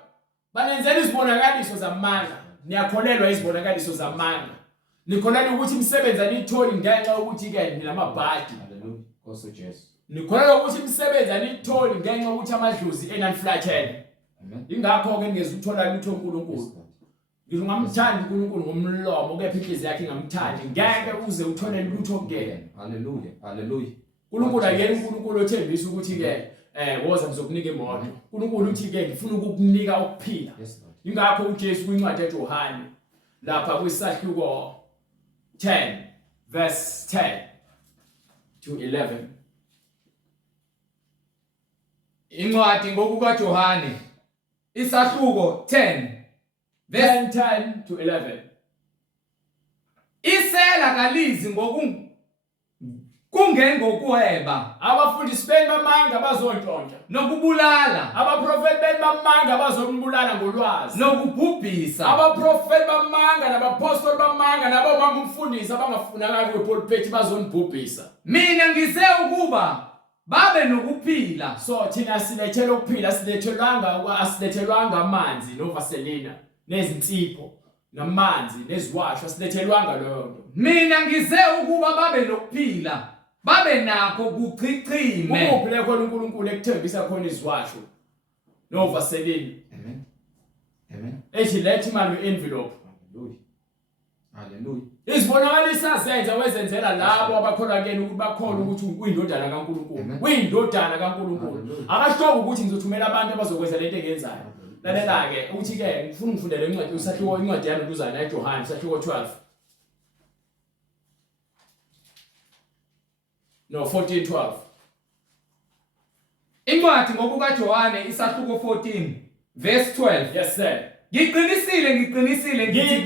banenzela izibonakaliso zamanga. Niyakholelwa izibonakaliso zamanga. Nikholelwa ukuthi imisebenzi aniyitholi ngenxa ukuthi ke ninamabhadi. Haleluya. Nkosi Jesu. Nikholelwa ukuthi imisebenzi aniyitholi ngenxa ukuthi amadlozi enaniflathele. Amen. Ingakho ke ngeze ukuthola lutho uNkulunkulu. Ngisho ngamthandi uNkulunkulu ngomlomo kepha inhliziyo yakhe ngamthandi ngeke uze uthole lutho kungena. Haleluya. Haleluya. uNkulunkulu ayena uNkulunkulu othembisa ukuthi ke woza ngizokunika imoto. uNkulunkulu uthi ke ngifuna ukukunika ukuphila. Yes Lord. Ingakho uJesu kwincwadi yaJohane lapha kwisahluko 10 verse 10 to 11. Incwadi ngokukaJohane isahluko 10 verse 10 to 11. Isela kalizi kungengokuhweba Abafundisi beni bamanga bazontshontsha nokubulala abaprofeti beni bamanga bazombulala ngolwazi nokubhubhisa abaprofeti bamanga nabapostoli bamanga nabomama umfundisi abangafunakala kwePulpit bazonibhubhisa. mina ngize ukuba babe nokuphila. So thina silethela ukuphila asilethelwanga amanzi novaselina nezinsipho namanzi neziwasho asilethelwanga leyo nto. Mina ngize ukuba babe nokuphila babe nakho kuchichime. Ukuphi le khona uNkulunkulu ekuthembisa khona iziwasho novaselina. Amen. Amen. Ethi lethe imali envelope. Haleluya. Haleluya. Izibonakalisa zenza wezenzela labo abakholwa kuyena ukuthi bakholwa ukuthi uyindodana kaNkulunkulu. Uyindodana kaNkulunkulu. Akasho ukuthi ngizothumela abantu abazokwenza lento engenzayo. Lalela ke uthi ke ngifuna ngifundele incwadi usahluko incwadi yami luzana eJohane sahluko 12. No 14:12. Incwadi ngokukaJohane isahluko 14 verse 12. Yes sir. Ngiqinisile ngithi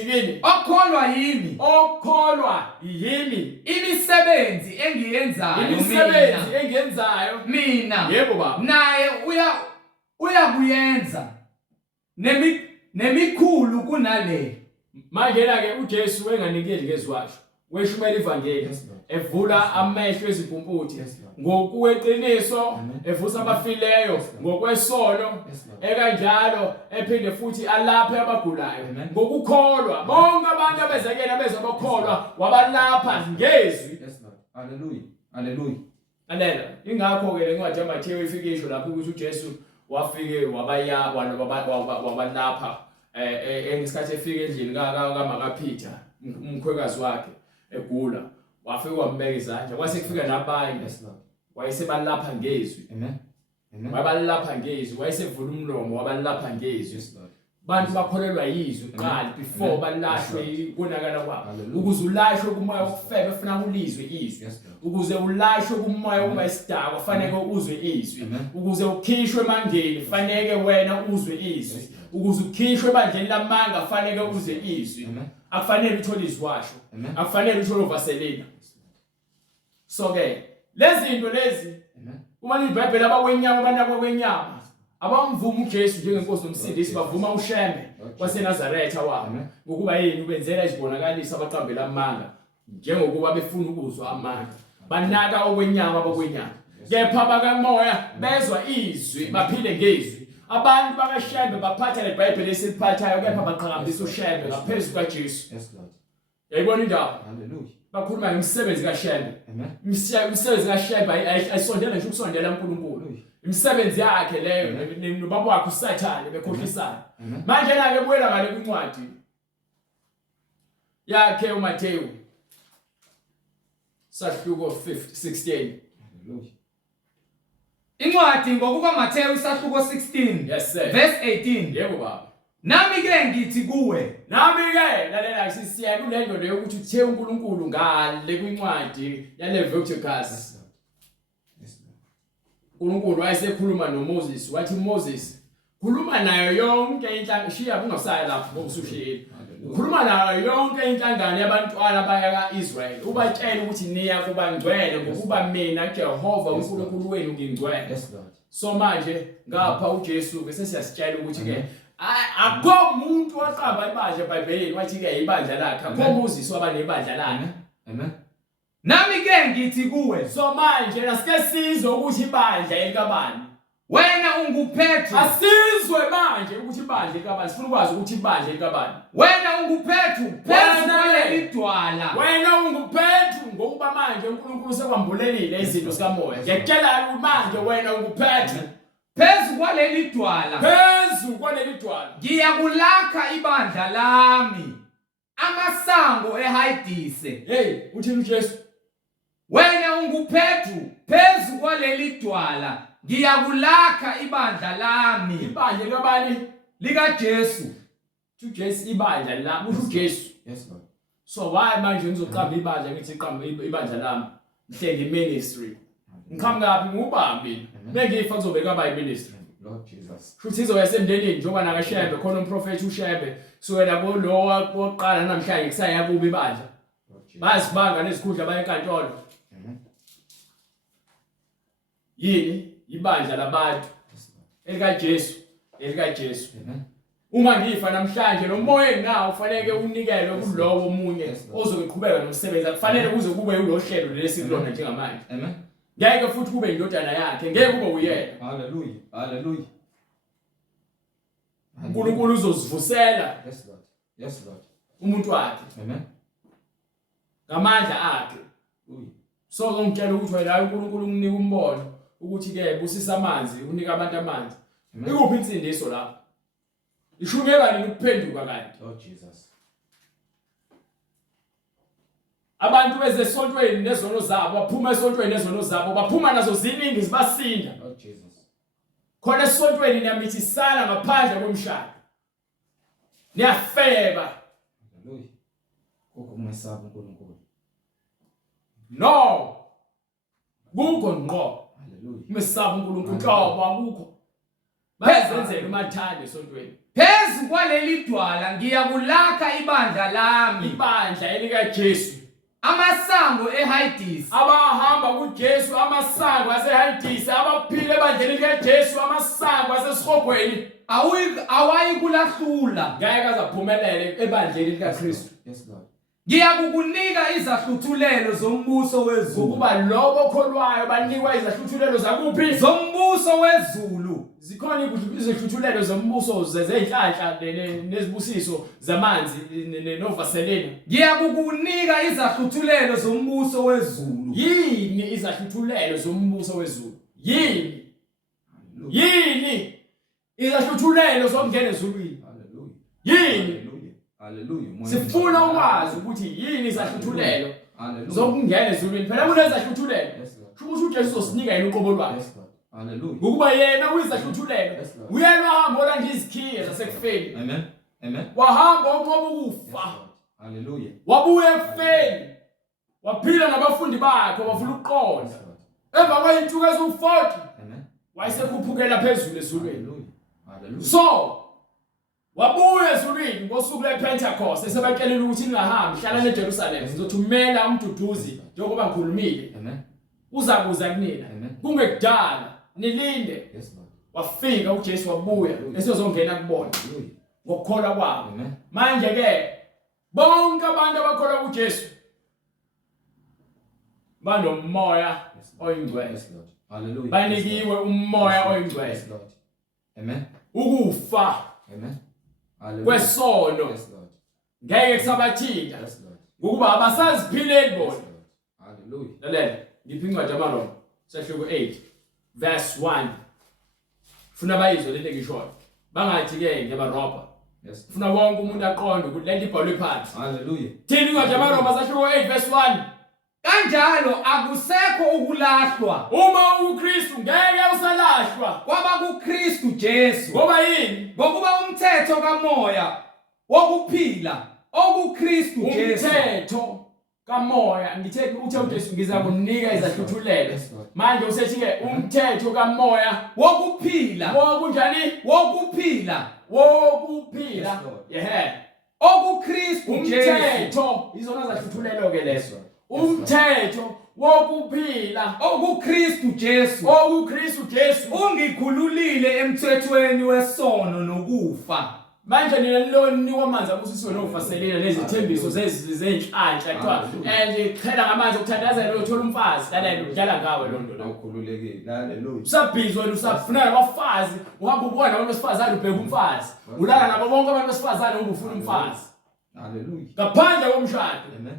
kini. okholwa yimi Okholwa yimi imisebenzi engiyenzayo imisebenzi engenzayo. mina Yebo baba. naye uyakuyenza nemikhulu kunale. Manje ke uJesu wenganikeli ngeziwasho. Weshumela ivangeli. Evula amehlo ezimpumputhe ngokuweqiniso, evusa abafileyo ngokwesono, ekanjalo ephinde futhi alaphe abagulayo ngokukholwa. Bonke abantu abezekela bezabakholwa wabalapha ngezwi. Yes Lord. Haleluya. Haleluya. Alela ingakho ke lencwadi yaMathewu ifike isho lapho ukuthi uJesu wafike wabalapha ngesikhathi efika endlini kaMakaPeter umkhwekazi wakhe egula. Wafike wambeka izandla kwase kufika nabanye wayesebalapha ngezwi. Amen. Amen. Wabalapha ngezwi wayesevula umlomo wabalapha ngezwi. Yes Lord. Bantu bakholelwa yizwi kuqala before balashwe konakala kwabo. Ukuze ulashwe kumoya okufebe ufuna ulizwe izwi. Ukuze ulashwe kumoya okuyisidakwa kufanele uzwe izwi. Ukuze ukhishwe emangeni kufanele wena uzwe izwi. Ukuze ukhishwe ebandleni lamanga kufanele uzwe izwi. Akufanele uthole izwasho. Akufanele uthole uvaselina. So ke lezi zinto lezi uma liBhayibheli abakwenyama abanakwa kwenyama abamvuma uJesu njengenkosi nomsindisi bavuma uShembe waseNazaretha wabo ngokuba yini ubenzela izibonakalisa abaqambela amanga njengokuba befuna ukuzwa amanga banaka okwenyama abakwenyama kepha bakamoya bezwa izwi baphile ngezwi abantu bakaShembe baphatha leBhayibheli esiphathayo kepha baqhakambisa uShembe ngaphezulu kaJesu. Yayibona indaba? Hallelujah. Bakhuluma ngomsebenzi kaShembe. Umsebenzi kaShembe ayisondela nje ukusondela uNkulunkulu. Imisebenzi yakhe leyo nobaba wakhe uSathane bekhohlisana. Manje nake buela ngale kwincwadi yakhe uMateyu sahluko 16. Hallelujah. Incwadi ngokuka Mateyu isahluko 16 Yes sir. verse 18. Yebo baba. Nami ke ngithi kuwe, lalela sisiya kule ndondo yokuthi uthe uNkulunkulu ngale kwincwadi yaLeviticus. uNkulunkulu wayesekhuluma noMoses wathi Moses khuluma nayo yonke inhlangano shiya kungasaya lapho ngokusushiyela. Khuluma nayo yonke inhlangano yabantwana bakaIsrael ubatshela ukuthi niya kuba ngcwele ngokuba mina Jehova uNkulunkulu wenu ngingcwele. So manje ngapha uJesu ke sesiyasitshela ukuthi ke akho umuntu waqamba ibandla eBhayibhelini wathi ke ibandla lakhe akho Moses wabanebandla lakhe. Amen. Nami ke ngithi kuwe, So manje nasike sizwe ukuthi ibandla elikabani wena unguphethu. asizwe manje ukuthi ibandla elikabani sifuna ukwazi ukuthi ibandla elikabani Wena unguphethu phezu kwaleli dwala. wena unguphethu ngokuba manje uNkulunkulu sekwambulelile izinto zikamoya. Ngiyakutshela ukuthi manje wena unguphethu Phezu kwaleli dwala. phezu kwaleli dwala. Ngiyakulakha ibandla lami. Amasango eHadise. Hey uthini uJesu? Wena unguphethu phezu kwaleli dwala. Ngiyakulakha ibandla lami. Ibandla likabani? LikaJesu. uJesu ibandla la uJesu. Yes Lord. So why manje ngizoqamba ibandla ngithi qamba ibandla lami mhle ngeministry. Ngikhamba ngaphi ngubambi. Bengifa kuzobeka aba iministry. Lord Jesus. Futhi izoyasemndenini njengoba nakaShembe khona umprofeti uShembe kusukela kulowa wokuqala namhlanje kusaya kubi ibandla. Bayasibanga nezikhundla bayenkantolo. Yini ibandla labantu elikaJesu. Uma ngifa namhlanje lo moya enginawo ufanele unikelwe kulowo omunye ozoqhubeka nomsebenzi. Kufanele kuze kube ulohlelo lesikulona njengamanje. Amen. Ngeke futhi kube indodana yakhe, ngeke kube uyena. Hallelujah. Hallelujah. uNkulunkulu uzozivusela Yes Lord. Yes Lord. umuntu wakhe Amen. ngamandla akhe. Hallelujah. So ngicela ukuthi wena uNkulunkulu unginike umbono ukuthi ke busisa amanzi unika abantu amanzi. Ikuphi insindiso lapho? Ishungeka nini ukuphenduka kanti? Lord Jesus. Abantu bezesontweni nezono zabo baphuma esontweni nezono zabo baphuma nazo ziningi zibasinda. Lord Jesus. Khona esontweni niyamithisana ngaphandle komshado. Niyafeba. Hallelujah. Ukumesaba uNkulunkulu. No. Kukho ngqo. Hallelujah. Umesaba uNkulunkulu ngoba akukho. Bayazenzela umathanda esontweni. Phezu kwaleli dwala ngiyakulakha ibandla lami. Ibandla elikaJesu. Amasango eHadise. Abahamba kuJesu amasango aseHadise abaphile ebandleni likaJesu amasango asesihogweni awayikulahlula. ngeke azaphumelele ebandleni likaKristu. Yes Lord. Ngiyakukunika izahluthulelo zombuso wezulu. Ukuba lobo okholwayo banikwa izahluthulelo zakuphi? Zombuso wezulu. Zikhona izahluthulelo zombuso zezinhlanhla nezibusiso zamanzi novaselina. Ngiyakukunika izahluthulelo zombuso wezulu. Yini izahluthulelo zombuso wezulu? Yini? Yini izahluthulelo zokungena ezulwini? Hallelujah. Yini? Hallelujah. Sifuna ukwazi ukuthi yini izahluthulelo Hallelujah. zokungena ezulwini. Phela kunezahluthulelo. Yes Lord. Kusho ukuthi uJesu uzosinika yini uqobo lwakhe. Yes Lord. Hallelujah. Ukuba yena uyizahluthulelo. Yes, Lord. Uyena wahamba olanda izikhiye zasekufeni. Amen. Amen. Wahamba unqoba Yes, ukufa. Lord. Hallelujah. Wabuya ekufeni. Waphila nabafundi bakhe wafuna Yes, ukuqonda. Lord. Emva kweinsuku eziwu-40 Amen. wayesekhuphukela phezulu ezulwini. Hallelujah. Hallelujah. So wabuya ezulwini ngosuku lePentecost esebatshelela ukuthi ningahambi hlala eJerusalem ngizothumela umduduzi njengoba ngikhulumile. Amen. Uzakuza kunina. Amen. Kungekudala nilinde. Yes, Lord. Wafika uJesu wabuya esizongena kubona Hallelujah. ngokukholwa kwabo. Amen. Manje ke bonke abantu abakholwa kuJesu banomoya Yes, Lord. oyingcwele. Yes, Lord. Hallelujah. Banikiwe umoya oyingcwele. Yes, Lord. Amen. Ukufa Amen. Hallelujah. kwesono Yes, Lord. ngeke kusabathinta Yes, Lord. ngokuba abasaziphileli Yes, bona. Lord. Hallelujah. Lalela, ngiphi incwadi yabaRoma sehluko 8 verse 1. Funa bayizwe lento engishoyo. Bangathi ke ngebaRoma. Yes. Funa wonke umuntu aqonde ukuthi lento ibhalwe phansi. Hallelujah. Thini incwadi yabaRoma sehluko 8 verse 1. Kanjalo akusekho ukulahlwa Uma uKristu ngeke usalahlwa. kwaba kuKristu Jesu, Ngoba yini? ngokuba umthetho kamoya wokuphila okuKristu Jesu Umthetho kamoya ngithe uthe uJesu ngiza kunika izahluthulelo. Yes, Lord. Manje usethi ke umthetho kamoya wokuphila wokunjani? wokuphila Wokuphila. Yes, Lord. Yehe. okuKristu Jesu Umthetho izona zahluthulelo ke Yes, lezo. Lord. Umthetho wokuphila okuKristu Jesu okuKristu Jesu. ungikhululile emthethweni wesono nokufa. Manje nina loni wamanzi abusisiwe nokufaselina nezithembiso zezinhlanhla kuthiwa nje chela ngamanzi ukuthandazela uyothola umfazi lalela udlala ngawe lonto lo. Awukhululekile. Hallelujah. Usabhizi wena usafuna abafazi uhamba ubona abantu besifazane ubheka umfazi. Ulala nabo bonke abantu besifazane ufuna umfazi. Hallelujah. Ngaphandle komshado. Amen.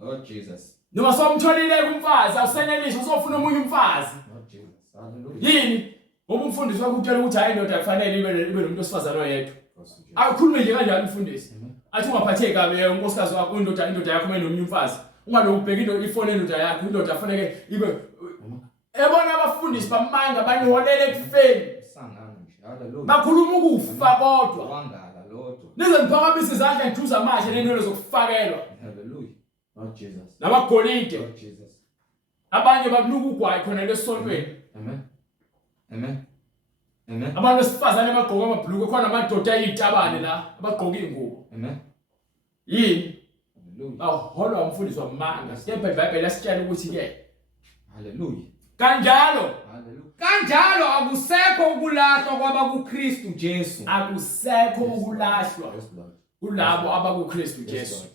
Lord Jesus. Noma somtholile umfazi awusenelisho usofuna umunye umfazi. Lord Jesus. Hallelujah. Yini? Ngoba umfundisi wakutshela ukuthi hayi indoda kufanele ibe nomuntu osifazane oyedwa. Yes, Lord. Akukhulume nje kanjalo umfundisi. Amen. Athi ungaphatheki kabi unkosikazi wakho indoda yakho nomunye umfazi. Ungalo ubheka ifoni endoda yakho indoda afanele ibe ebona abafundisi bamanga baniholele ekufeni. Sangana nje. Hallelujah. Bakhuluma ukufa kodwa. Wangala lodwa. Nize niphakamisa izandla ngithuza manje nenwele zokufakelwa. Hallelujah. Lord Jesus. Namagolide. Lord Jesus. Abanye bakunuka ugwayi khona lesontweni. Amen. Amen. Amen. Abantu besifazane bagqoka amabhuluku khona amadoda ayitabane la abagqoka ingubo. Amen. Yini? Hallelujah. Awuholwa umfundisi wamanga. Kepha iBhayibheli yasitshela ukuthi ke Hallelujah. kanjalo Hallelujah. Kanjalo akusekho ukulahlwa kwaba kuKristu Jesu, akusekho ukulahlwa Yes, Lord. kulabo abakuKristu Yes, Jesu. Lord.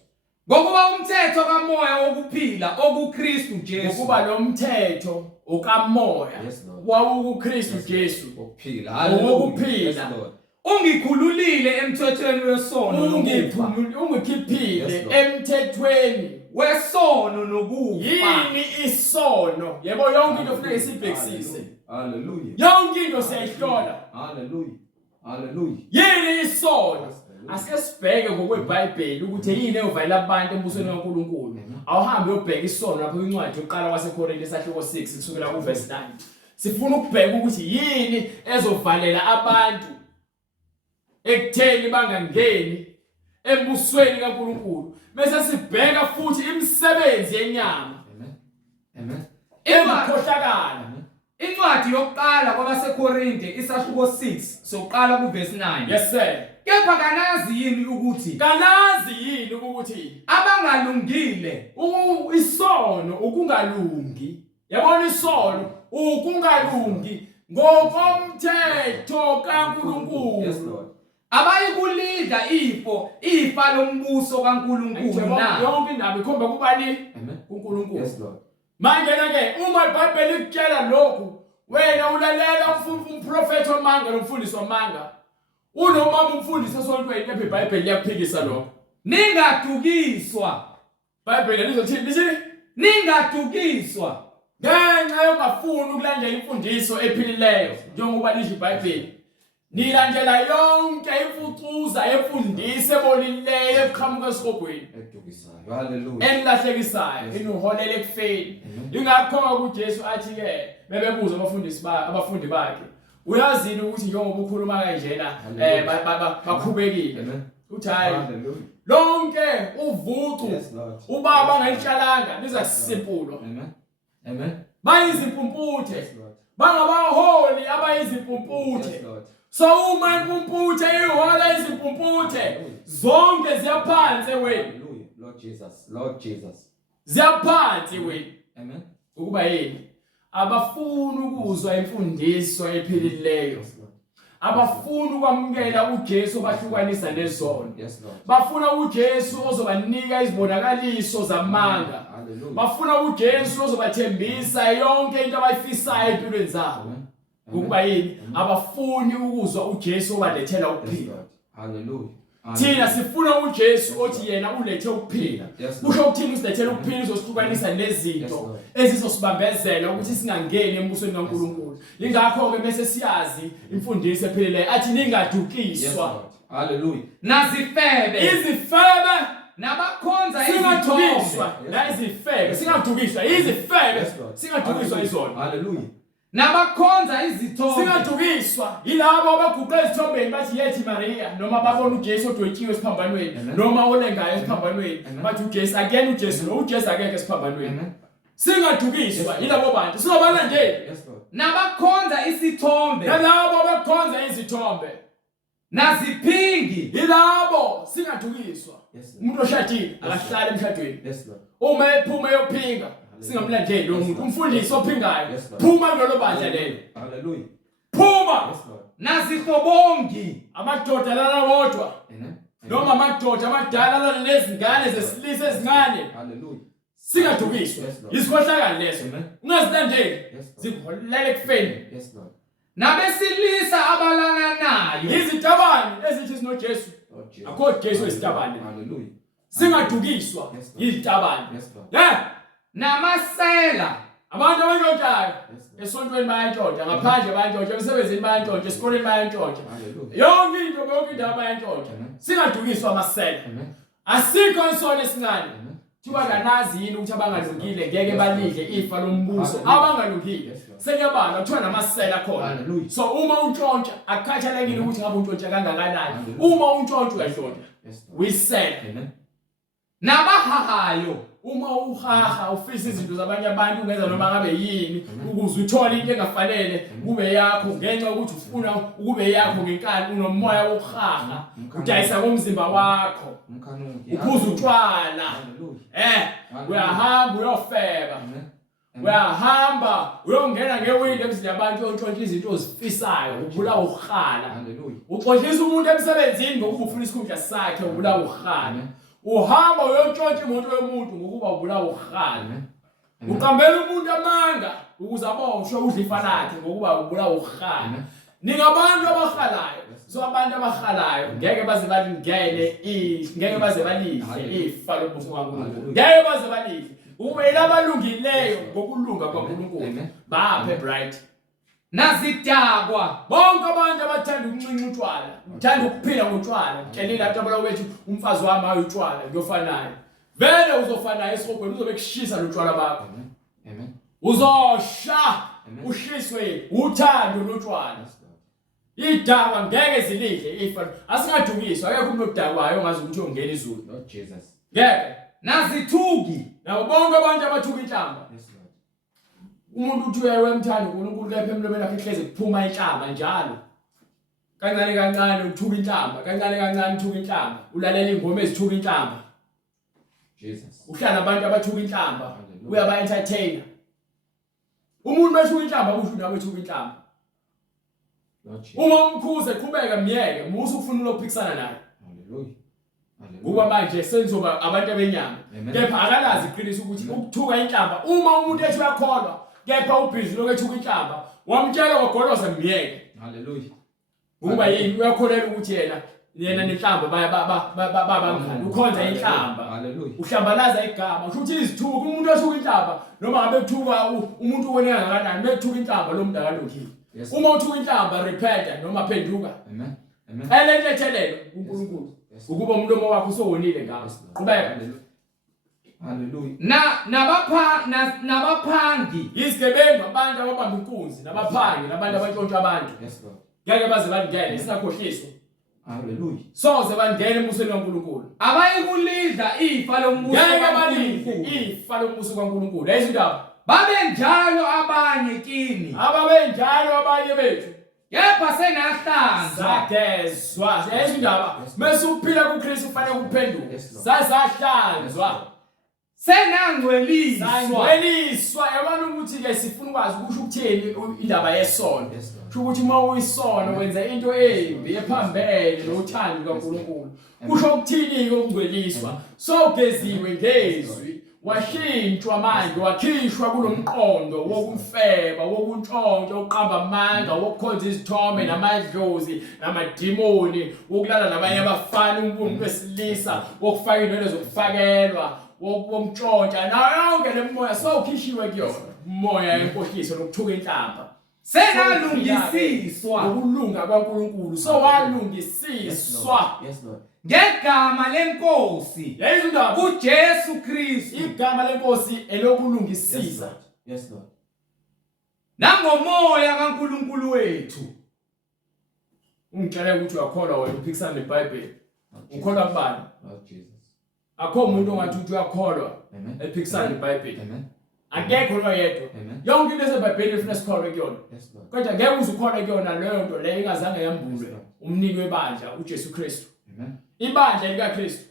ngokuba umthetho kamoya wokuphila okuKristu Jesu Ngokuba lo mthetho okamoya Yes, Lord. wawuKristu Jesu Ukuphila. Ukuphila. Yes, Lord. ungikhululile emthethweni wesono nokufa. ungikhiphile Yes, Lord. emthethweni. Wesono nokufa. Yini isono? Yebo yonke into kufanele sibhekisise. Hallelujah. Yonke into siyayihlola. Hallelujah. Hallelujah. Yini isono? Asike sibheke ngokweBhayibheli ukuthi yini eyovalela abantu embusweni kaNkulunkulu. Awuhambe uyobheka isono lapho incwadi yokuqala kwaseKorinte sahluko 6 kusukela kuverse 9. Sifuna ukubheka ukuthi yini ezovalela abantu ekutheni bangangeni embusweni kaNkulunkulu. Bese sibheka futhi imisebenzi yenyama. Amen. Amen. Ekukhohlakala. Incwadi yokuqala kwabaseKorinte isahluko 6 sokuqala kuverse 9. Yes sir. Kepha kanazi yini ukuthi Kanazi yini ukuthi abangalungile isono ukungalungi. Yabona isono ukungalungi ngokomthetho kaNkulunkulu. Yes, Lord. abayikulidla ifa lombuso kaNkulunkulu na. Yonke indaba ikhomba kubani? Amen. kuNkulunkulu. Yes, Lord. Manje ke uma iBhayibheli ikutshela lokhu wena ulalela umprofeti wamanga nomfundisi wamanga. Unoma umfundisi esontweni lapha iBhayibheli liyaphikisa lokho. Ningadukiswa. iBhayibheli lizothini lithi? Ningadukiswa. Ngenxa yokungafuni ukulandela imfundiso ephilileyo njengoba lisho iBhayibheli. Nilandela yonke imfucuza uza emfundise ebolileyo eqhamuka esihogweni Edukisayo. Hallelujah. enilahlekisayo inoholela ekufeni. Ingakho uJesu athi ke bebebuza abafundi bakhe, uyazini ukuthi njengoba ukhuluma kanjena bakhubekile. Uthi hayi lonke uvucu ubaba ngalitshalanga liza kusimpulwa. Amen. Bayizimpumputhe bangabaholi abayizimpumputhe. So uma impumputhe ihola izimpumputhe zonke ziyaphansi wena. Hallelujah. Lord Jesus. Ziyaphansi wena. Amen. Ukuba yini abafuna ukuzwa imfundiso ephilileyo. Abafuna ukwamukela uJesu bahlukanisa nezono. Bafuna uJesu ozobanika izibonakaliso zamanga. Bafuna uJesu ozobathembisa yonke into abayifisayo empilweni zabo. Ukuba yini abafuni ukuzwa uJesu obalethela ukuphila. Hallelujah. Thina sifuna uJesu othi yena ulethe ukuphila. Kusho ukuthini usilethele ukuphila uzosihlukanisa nezinto ezizosibambezela ukuthi singangeni embusweni kaNkulunkulu. Ingakho ke bese siyazi imfundiso ephilileyo athi ningadukiswa. Hallelujah. Nazifebe Izifebe nabakhonza singadukiswa. La izifebe singadukiswa. Izifebe singadukiswa izona. Hallelujah. nabakhonza izithombe singadukiswa yilabo abaguqe izithombeni bathi yethi Maria noma babona uJesu odwetshiwe esiphambanweni noma olengayo esiphambanweni bathi uJesu akena uJesu no uJesu akeke esiphambanweni. Singadukiswa yilabo bantu singabala nje nabakhonza isithombe nalabo abakhonza izithombe naziphingi yilabo singadukiswa. Umuntu oshadile akahlala emshadweni uma ephuma eyophinga singamlandeli lo muntu umfundisi ophingayo phuma kulelo bandla lelo. Hallelujah. Phuma nazihobongi amadoda lana wodwa noma amadoda amadala lezingane zesilisa ezincane. Hallelujah. Singadukiswa isikhohlakala leso ungazilandeli zikuholela ekufeni. nabesilisa abalana nayo Izitabane ezithi sino Jesu akho Jesu esitabane. Hallelujah. Singadukiswa izitabane namasela abantu abantshontshayo esontweni bayantshontsha ngaphandle bayantshontsha emsebenzini bayantshontsha esikoleni bayantshontsha yonke into bayantshontsha. Singadukiswa amasela asikho isona esincane thiwa kanazi yini ukuthi abangalungile ngeke balidle ifa lombuso abangalungile sekuyabala kuthiwa namasela khona. So uma untshontsha akukhathalekile ukuthi ngabe untshontsha kangakanani uma untshontsha uyashontsha wisela. nabahahayo Uma uhaha ufisa izinto zabanye abantu ungenza noma ngabe yini ukuze uthole into engafanele kube yakho ngenxa ukuthi ufuna ukube yakho ngenkani unomoya wokuhaha udayisa komzimba wakho uphuza utshwala uyahamba uyofeba uyahamba uyongena ngewindi emzini yabantu uyontshontshisa izinto ozifisayo ubulawa ukuhala uxoxisa umuntu emsebenzini ngokuba ufuna isikhundla sakhe ubulawa ukuhala. Uhamba uyontshontsha imoto yomuntu ngokuba ubulawa ukuhala. Uqambela umuntu amanga ukuze aboshwe udlifa lakhe ngokuba ubulawa ukuhala. Ningabantu abahalayo. So abantu abahalayo ngeke baze balingene ngeke baze balidle ifa lobuso kaNkulunkulu. Ngeke baze balidle. Ube labalungileyo ngokulunga kwaNkulunkulu. Baphe bright. nazidakwa Bonke abantu abathanda ukuncinca utshwala, uthanda ukuphila ngotshwala, tshelela abantu abalakwethu umfazi wami ayo utshwala ngiyofanayo. Vele uzofanayo esihogweni uzobe kushisa lotshwala bakho. Amen. Uzosha ushiswe uthando lotshwala. Idakwa ngeke zilidle ifa. Asingadukiswa akekho umuntu odakwayo ongazi ukuthi ungena izulu. Lord Jesus. Ngeke. nazithuki Nabo bonke abantu abathuka inhlamba. Umuntu uthi uyayemthanda uNkulunkulu kepha emlomeni wakhe hleze kuphuma inhlamba njalo. Kancane kancane uthuka inhlamba, kancane kancane uthuka inhlamba. Ulalela ingoma ezithuka inhlamba. Jesus. Uhlala abantu abathuka inhlamba, uyaba entertainer. Umuntu bethuka inhlamba kusho nawe ethuka inhlamba. Lord Jesus. Uma umkhuze eqhubeka myeke, musu ufuna ukuphikisana naye. Hallelujah. Kuba manje senzoba abantu abenyama. Kepha akalazi iqiniso ukuthi ukuthuka inhlamba uma umuntu ethi uyakholwa kepha ubhizi lokethuka inhlamba wamtshela wagoloza myeke. Hallelujah. Kuba yini uyakholela ukuthi yena nenhlamba babangani ukhonza inhlamba. Hallelujah. Uhlambalaza igama usho ukuthi izithuka umuntu othuka inhlamba noma ngabe ethuka umuntu uboneka kangakanani bethuka inhlamba lo muntu akalungile. Uma uthuka inhlamba repent noma phenduka. Amen. elethethelelo uNkulunkulu ukuba umlomo wakho usowonile ngawo. Qhubeka. Hallelujah. Nabaphangi Izigebengu abantu ababamba inkunzi nabaphangi nabantu abantshontsha abantu. Yes, Lord. Ngeke baze bangene singakhohliswa. Hallelujah. Soze bangene embusweni kaNkulunkulu. abayikulidla ifa lombuso Ngeke balidle kaNkulunkulu. ifa lombuso kaNkulunkulu. Lezi ndaba. Babe njalo abanye kini, Ababenjalo abanye bethu. kepha senahlanzwa. Sagezwa. Lezi ndaba. Mase uphila kuKristu kufanele kuphenduke. Sasahlanzwa. Senangcweliswa. Sangcweliswa. Yabona ukuthi ke sifuna ukwazi ukusho ukuthini indaba yesono. Kusho ukuthi uma uyisono wenza into embi ephambene nothando kaNkulunkulu. Kusho ukuthini ukungcweliswa? Sogeziwe ngezwi. Washintshwa manje wakhishwa kulomqondo wokumfeba wokuntshontsha oqamba amandla wokukhonza izithombe namadlozi namadimoni wokulala nabanye abafana umuntu wesilisa wokufaka inwele zokufakelwa wokumntshontsha nayo yonke lemoya sowukhishiwe kuyona umoya yenkohliso nokuthuka inhlamba Senalungisiswa ukulunga kwaNkulunkulu sowalungisiswa. Yes, Lord. ngegama lenkosi Yayizwa indaba uJesu Kristu igama lenkosi elokulungisisa. Yes, Lord. nangomoya kaNkulunkulu wethu. Ungitshela ukuthi uyakholwa wena uphikisana neBhayibheli. Ukholwa kubani? Lord Jesus. Akho umuntu ongathi uthi uyakholwa Amen. ephikisana neBhayibheli. Amen. Akekho noyedwa. Amen. Yonke into eseBhayibhelini ufuna sikholwe kuyona. Yes, Lord. Kodwa ngeke uzukholwe kuyona leyo nto leyo ingazange yambulwe umniki webandla uJesu Kristu. Amen. Ibandla likaKristu.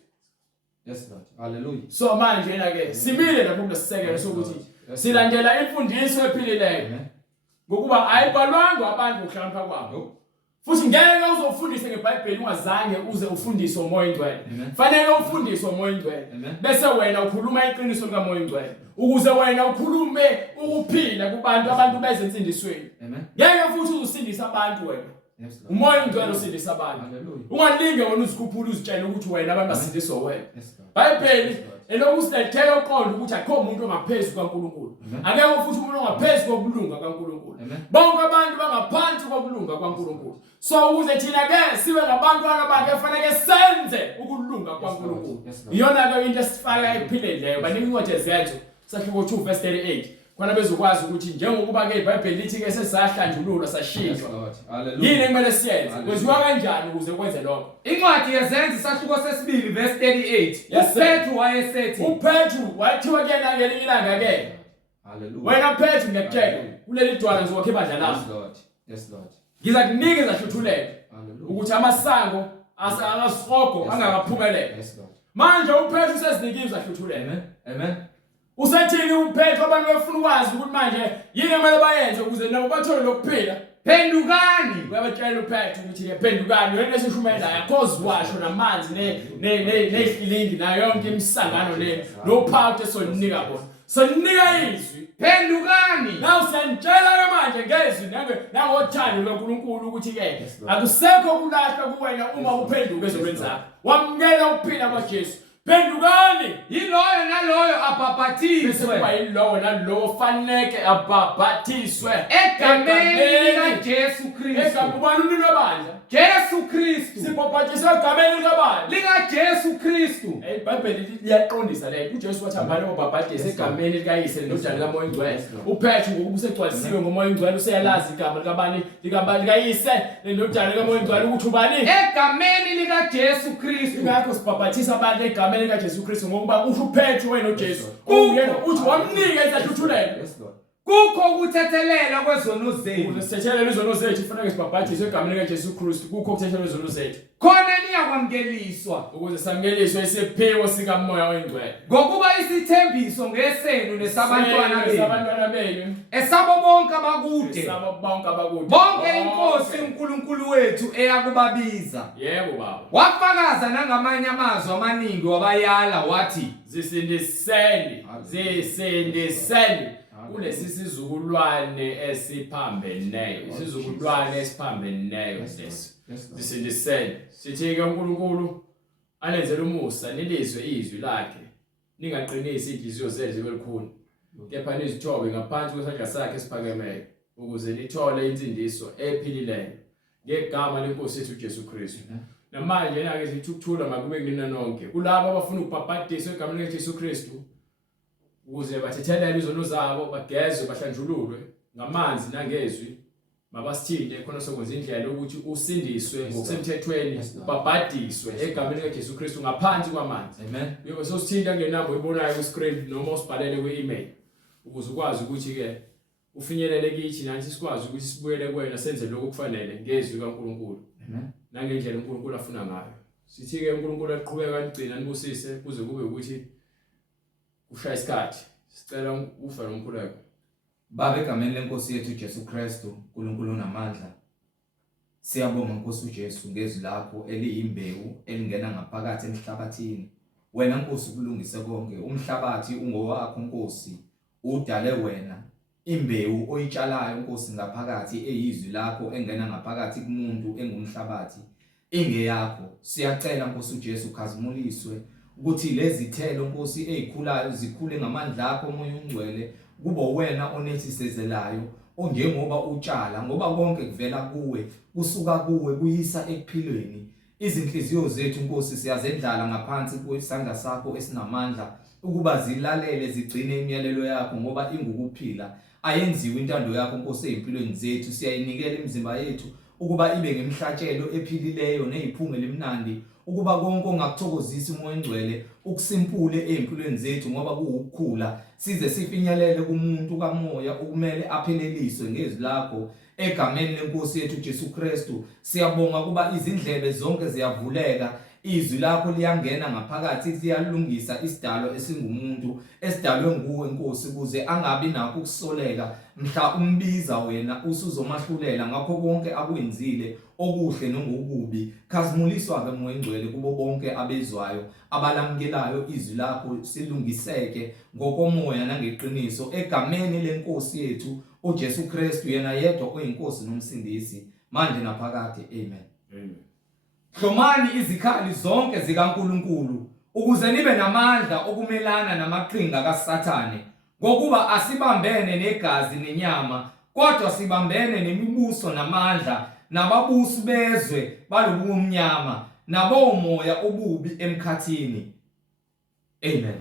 Yes, Lord. Hallelujah. So manje yena ke simile lapho kulesisekelo sokuthi silandela imfundiso ephilileyo Amen. ngokuba ayibhalwanga abantu ukuhlakanipha kwabo. Futhi ngeke uzofundise ngeBhayibheli ungazange uze ufundiswe uMoya Oyingcwele. Fanele ufundiswe uMoya Oyingcwele. Bese wena ukhuluma iqiniso likaMoya Oyingcwele ukuze wena ukhulume ukuphila kubantu abantu beze insindisweni. Amen. Ngeke futhi uzusindisa abantu wena. Yes, Lord. uMoya Oyingcwele usindisa abantu. Hallelujah. Ungalinge wena uzikhuphula uzitshela ukuthi wena abantu basindiswa wena. Yes, Lord. Bhayibheli elokusilethela uqondo ukuthi akho umuntu ongaphezulu kaNkulunkulu. Akekho futhi umuntu ongaphezulu kokulunga kaNkulunkulu. Bonke abantu bangaphansi kokulunga kaNkulunkulu. So ukuze thina ke sibe ngabantwana bakhe kufanele senze ukulunga kaNkulunkulu. Iyona ke into esifaka ephileni leyo. Banika incwadi ezenzo sahluko 2 verse 38. Khona bezokwazi ukuthi njengokuba ke iBhayibheli lithi ke sesahlanjululwa sashintshwa. Hallelujah. Yini ekumele siyenze? Kwenziwa kanjani ukuze kwenze lokho? Incwadi yezenzi sahluko sesibili verse 38. Yes, sir. uPetru wayesethi uPetru wathiwa kena ngelinye ilanga ke. Hallelujah. Wena Petru ngiyakutshela kuleli dwala ngizokwakha ibandla lami. Yes, Lord. Yes, Lord. Ngizakunika izahluthulelo Hallelujah. ukuthi amasango asaqogo angakaphumelele. Yes, Lord. Manje uPetru sesinikile izahluthulelo. Amen. Amen. Usethini uPetru abantu bafuna ukwazi ukuthi manje yini ekumele bayenze ukuze nabo bathole lokuphila. phendukani. Uyabatshela uPetru ukuthi ke phendukani wena esishumela yakhozi washo namanzi nehilingi nayo yonke imisangano nophawu esoninika bona. Sonika izwi. Phendukani. Nawu siyanitshela ke manje ngezwi nangothando loNkulunkulu ukuthi ke akusekho kulahla kuwena uma uphenduka ezokwenzaka. Wamukela ukuphila kwaJesu. Phendukani. Yiloyo naloyo Bese abhabhathiswe kuba yilowo nalowo faneke abhabhathiswe egameni likaJesu Kristu. Egameni umnini webandla. Jesu Kristu. Sibhabhathiswe egameni likabandla. likaJesu Kristu. iBhayibheli liyaqondisa le uJesu wathi hambani obhabhatisa egameni likaYise nendodana kaMoya Oyingcwele. uPetru ngokuba usegcwalisiwe ngoMoya Oyingcwele useyalazi igama likaYise nendodana kaMoya Oyingcwele ukuthi ubani Egameni likaJesu Kristu. ingakho sibhabhathisa abantu egameni likaJesu Kristu ngokuba usho uPetru wena uJesu uyena uthi wamnika izahluthulelo. Yes, Lord. Kukho ukuthethelela kwezono zenu. Ukuze sithethelele izono zethu kufanele sibhabhathiswe egameni likaJesu Kristu. Kukho ukuthethelelwa izono zethu Khona niyakwamukeliswa ukuze samukeliswe isiphiwo sikaMoya Oyingcwele. ngokuba isithembiso ngesenu nesabantwana benu. Abantwana benu Esabo bonke abakude. sabo bonke abakude. Bonke inkosi uNkulunkulu wethu eyakubabiza. Yebo baba. Wafakaza nangamanye amazwi amaningi wabayala wathi Zisindiseni kulesi sizukulwane esiphambeneyo. Isizukulwane esiphambeneyo lesi. Yes, Lord. Zisindiseni. Sithi ke uNkulunkulu anenzele umusa nilizwe izwi lakhe. Ningaqinisi inhliziyo zenu zibe likhuni. Kepha nizithobe ngaphansi kwesandla sakhe esiphakemeyo ukuze nithole insindiso ephilileyo ngegama lenkosi yethu uJesu Kristu. Namanje ke sithi ukuthula makube kunina nonke kulabo abafuna ukubhabhadiswa egameni likaJesu Kristu ukuze bathethelele izono zabo, bagezwe, bahlanjululwe ngamanzi nangezwi. Mabasithinde khona sokwenza indlela ukuthi usindiswe ngokusemthethweni, ubhabhadiswe egameni likaJesu Kristu ngaphansi kwamanzi. Amen. Yebo sosithinta kule number oyibonayo ku screen noma usibhalele kwe-email ukuze ukwazi ukuthi ke ufinyelele kithi nathi sikwazi ukuthi sibuyele kuwena senze lokho kufanele ngezwi likaNkulunkulu. Amen. Nangendlela uNkulunkulu afuna ngayo. Sithi ke uNkulunkulu aqhubeka kanigcina nibusise kuze kube ukuthi ushaya isikhathi. Sicela ufa nomkhuleko. Baba, egameni lenkosi yethu Jesu Kristu, uNkulunkulu namandla, siyabonga Nkosi uJesu ngezwi lakho eliyimbewu elingena ngaphakathi emhlabathini. Wena Nkosi ukulungise konke, umhlabathi ungowakho Nkosi, udale wena. Imbewu oyitshalayo Nkosi ngaphakathi eyizwi lakho engena ngaphakathi kumuntu engumhlabathi ingeyakho. Siyacela Nkosi uJesu ukhazimuliswe ukuthi lezi thelo Nkosi ezikhulayo zikhule ngamandla akho umoya ongcwele. Kubo wena onethisezelayo onjengoba utshala, ngoba konke kuvela kuwe, kusuka kuwe kuyisa ekuphilweni. Izinhliziyo zethu Nkosi siyazendlala ngaphansi kwesandla sakho esinamandla ukuba zilalele zigcine imiyalelo yakho ngoba ingukuphila. Ayenziwe intando yakho Nkosi ezimpilweni zethu. Siyayinikela imizimba yethu ukuba ibe ngemhlatshelo ephilileyo neziphungela emnandi, ukuba konke ongakuthokozisa umoya ongcwele ukusimpule ezimpilweni zethu ngoba kuwukukhula, size sifinyelele kumuntu kamoya okumele apheleliswe ngezwi lakho egameni lenkosi yethu Jesu Kristu. Siyabonga kuba izindlebe zonke ziyavuleka, izwi lakho liyangena ngaphakathi, liyalungisa isidalo esingumuntu esidalwe nguwe Nkosi kuze angabi nakho ukusoleka mhla umbiza wena usuzomahlulela ngakho konke akwenzile okuhle nokubi. Khazimuliswa ke moya ongcwele kubo bonke abezwayo abalamukelayo izwi lakho, silungiseke ngokomoya nangeqiniso egameni lenkosi yethu uJesu Kristu, yena yedwa oyinkosi nomsindisi manje naphakade. Amen. Amen. Hlomani izikhali zonke zikaNkulunkulu ukuze nibe namandla okumelana namaqhinga kaSathane, ngokuba asibambene negazi nenyama kodwa sibambene nemibuso namandla nababusi bezwe balobumnyama nabomoya obubi emkhathini. Amen.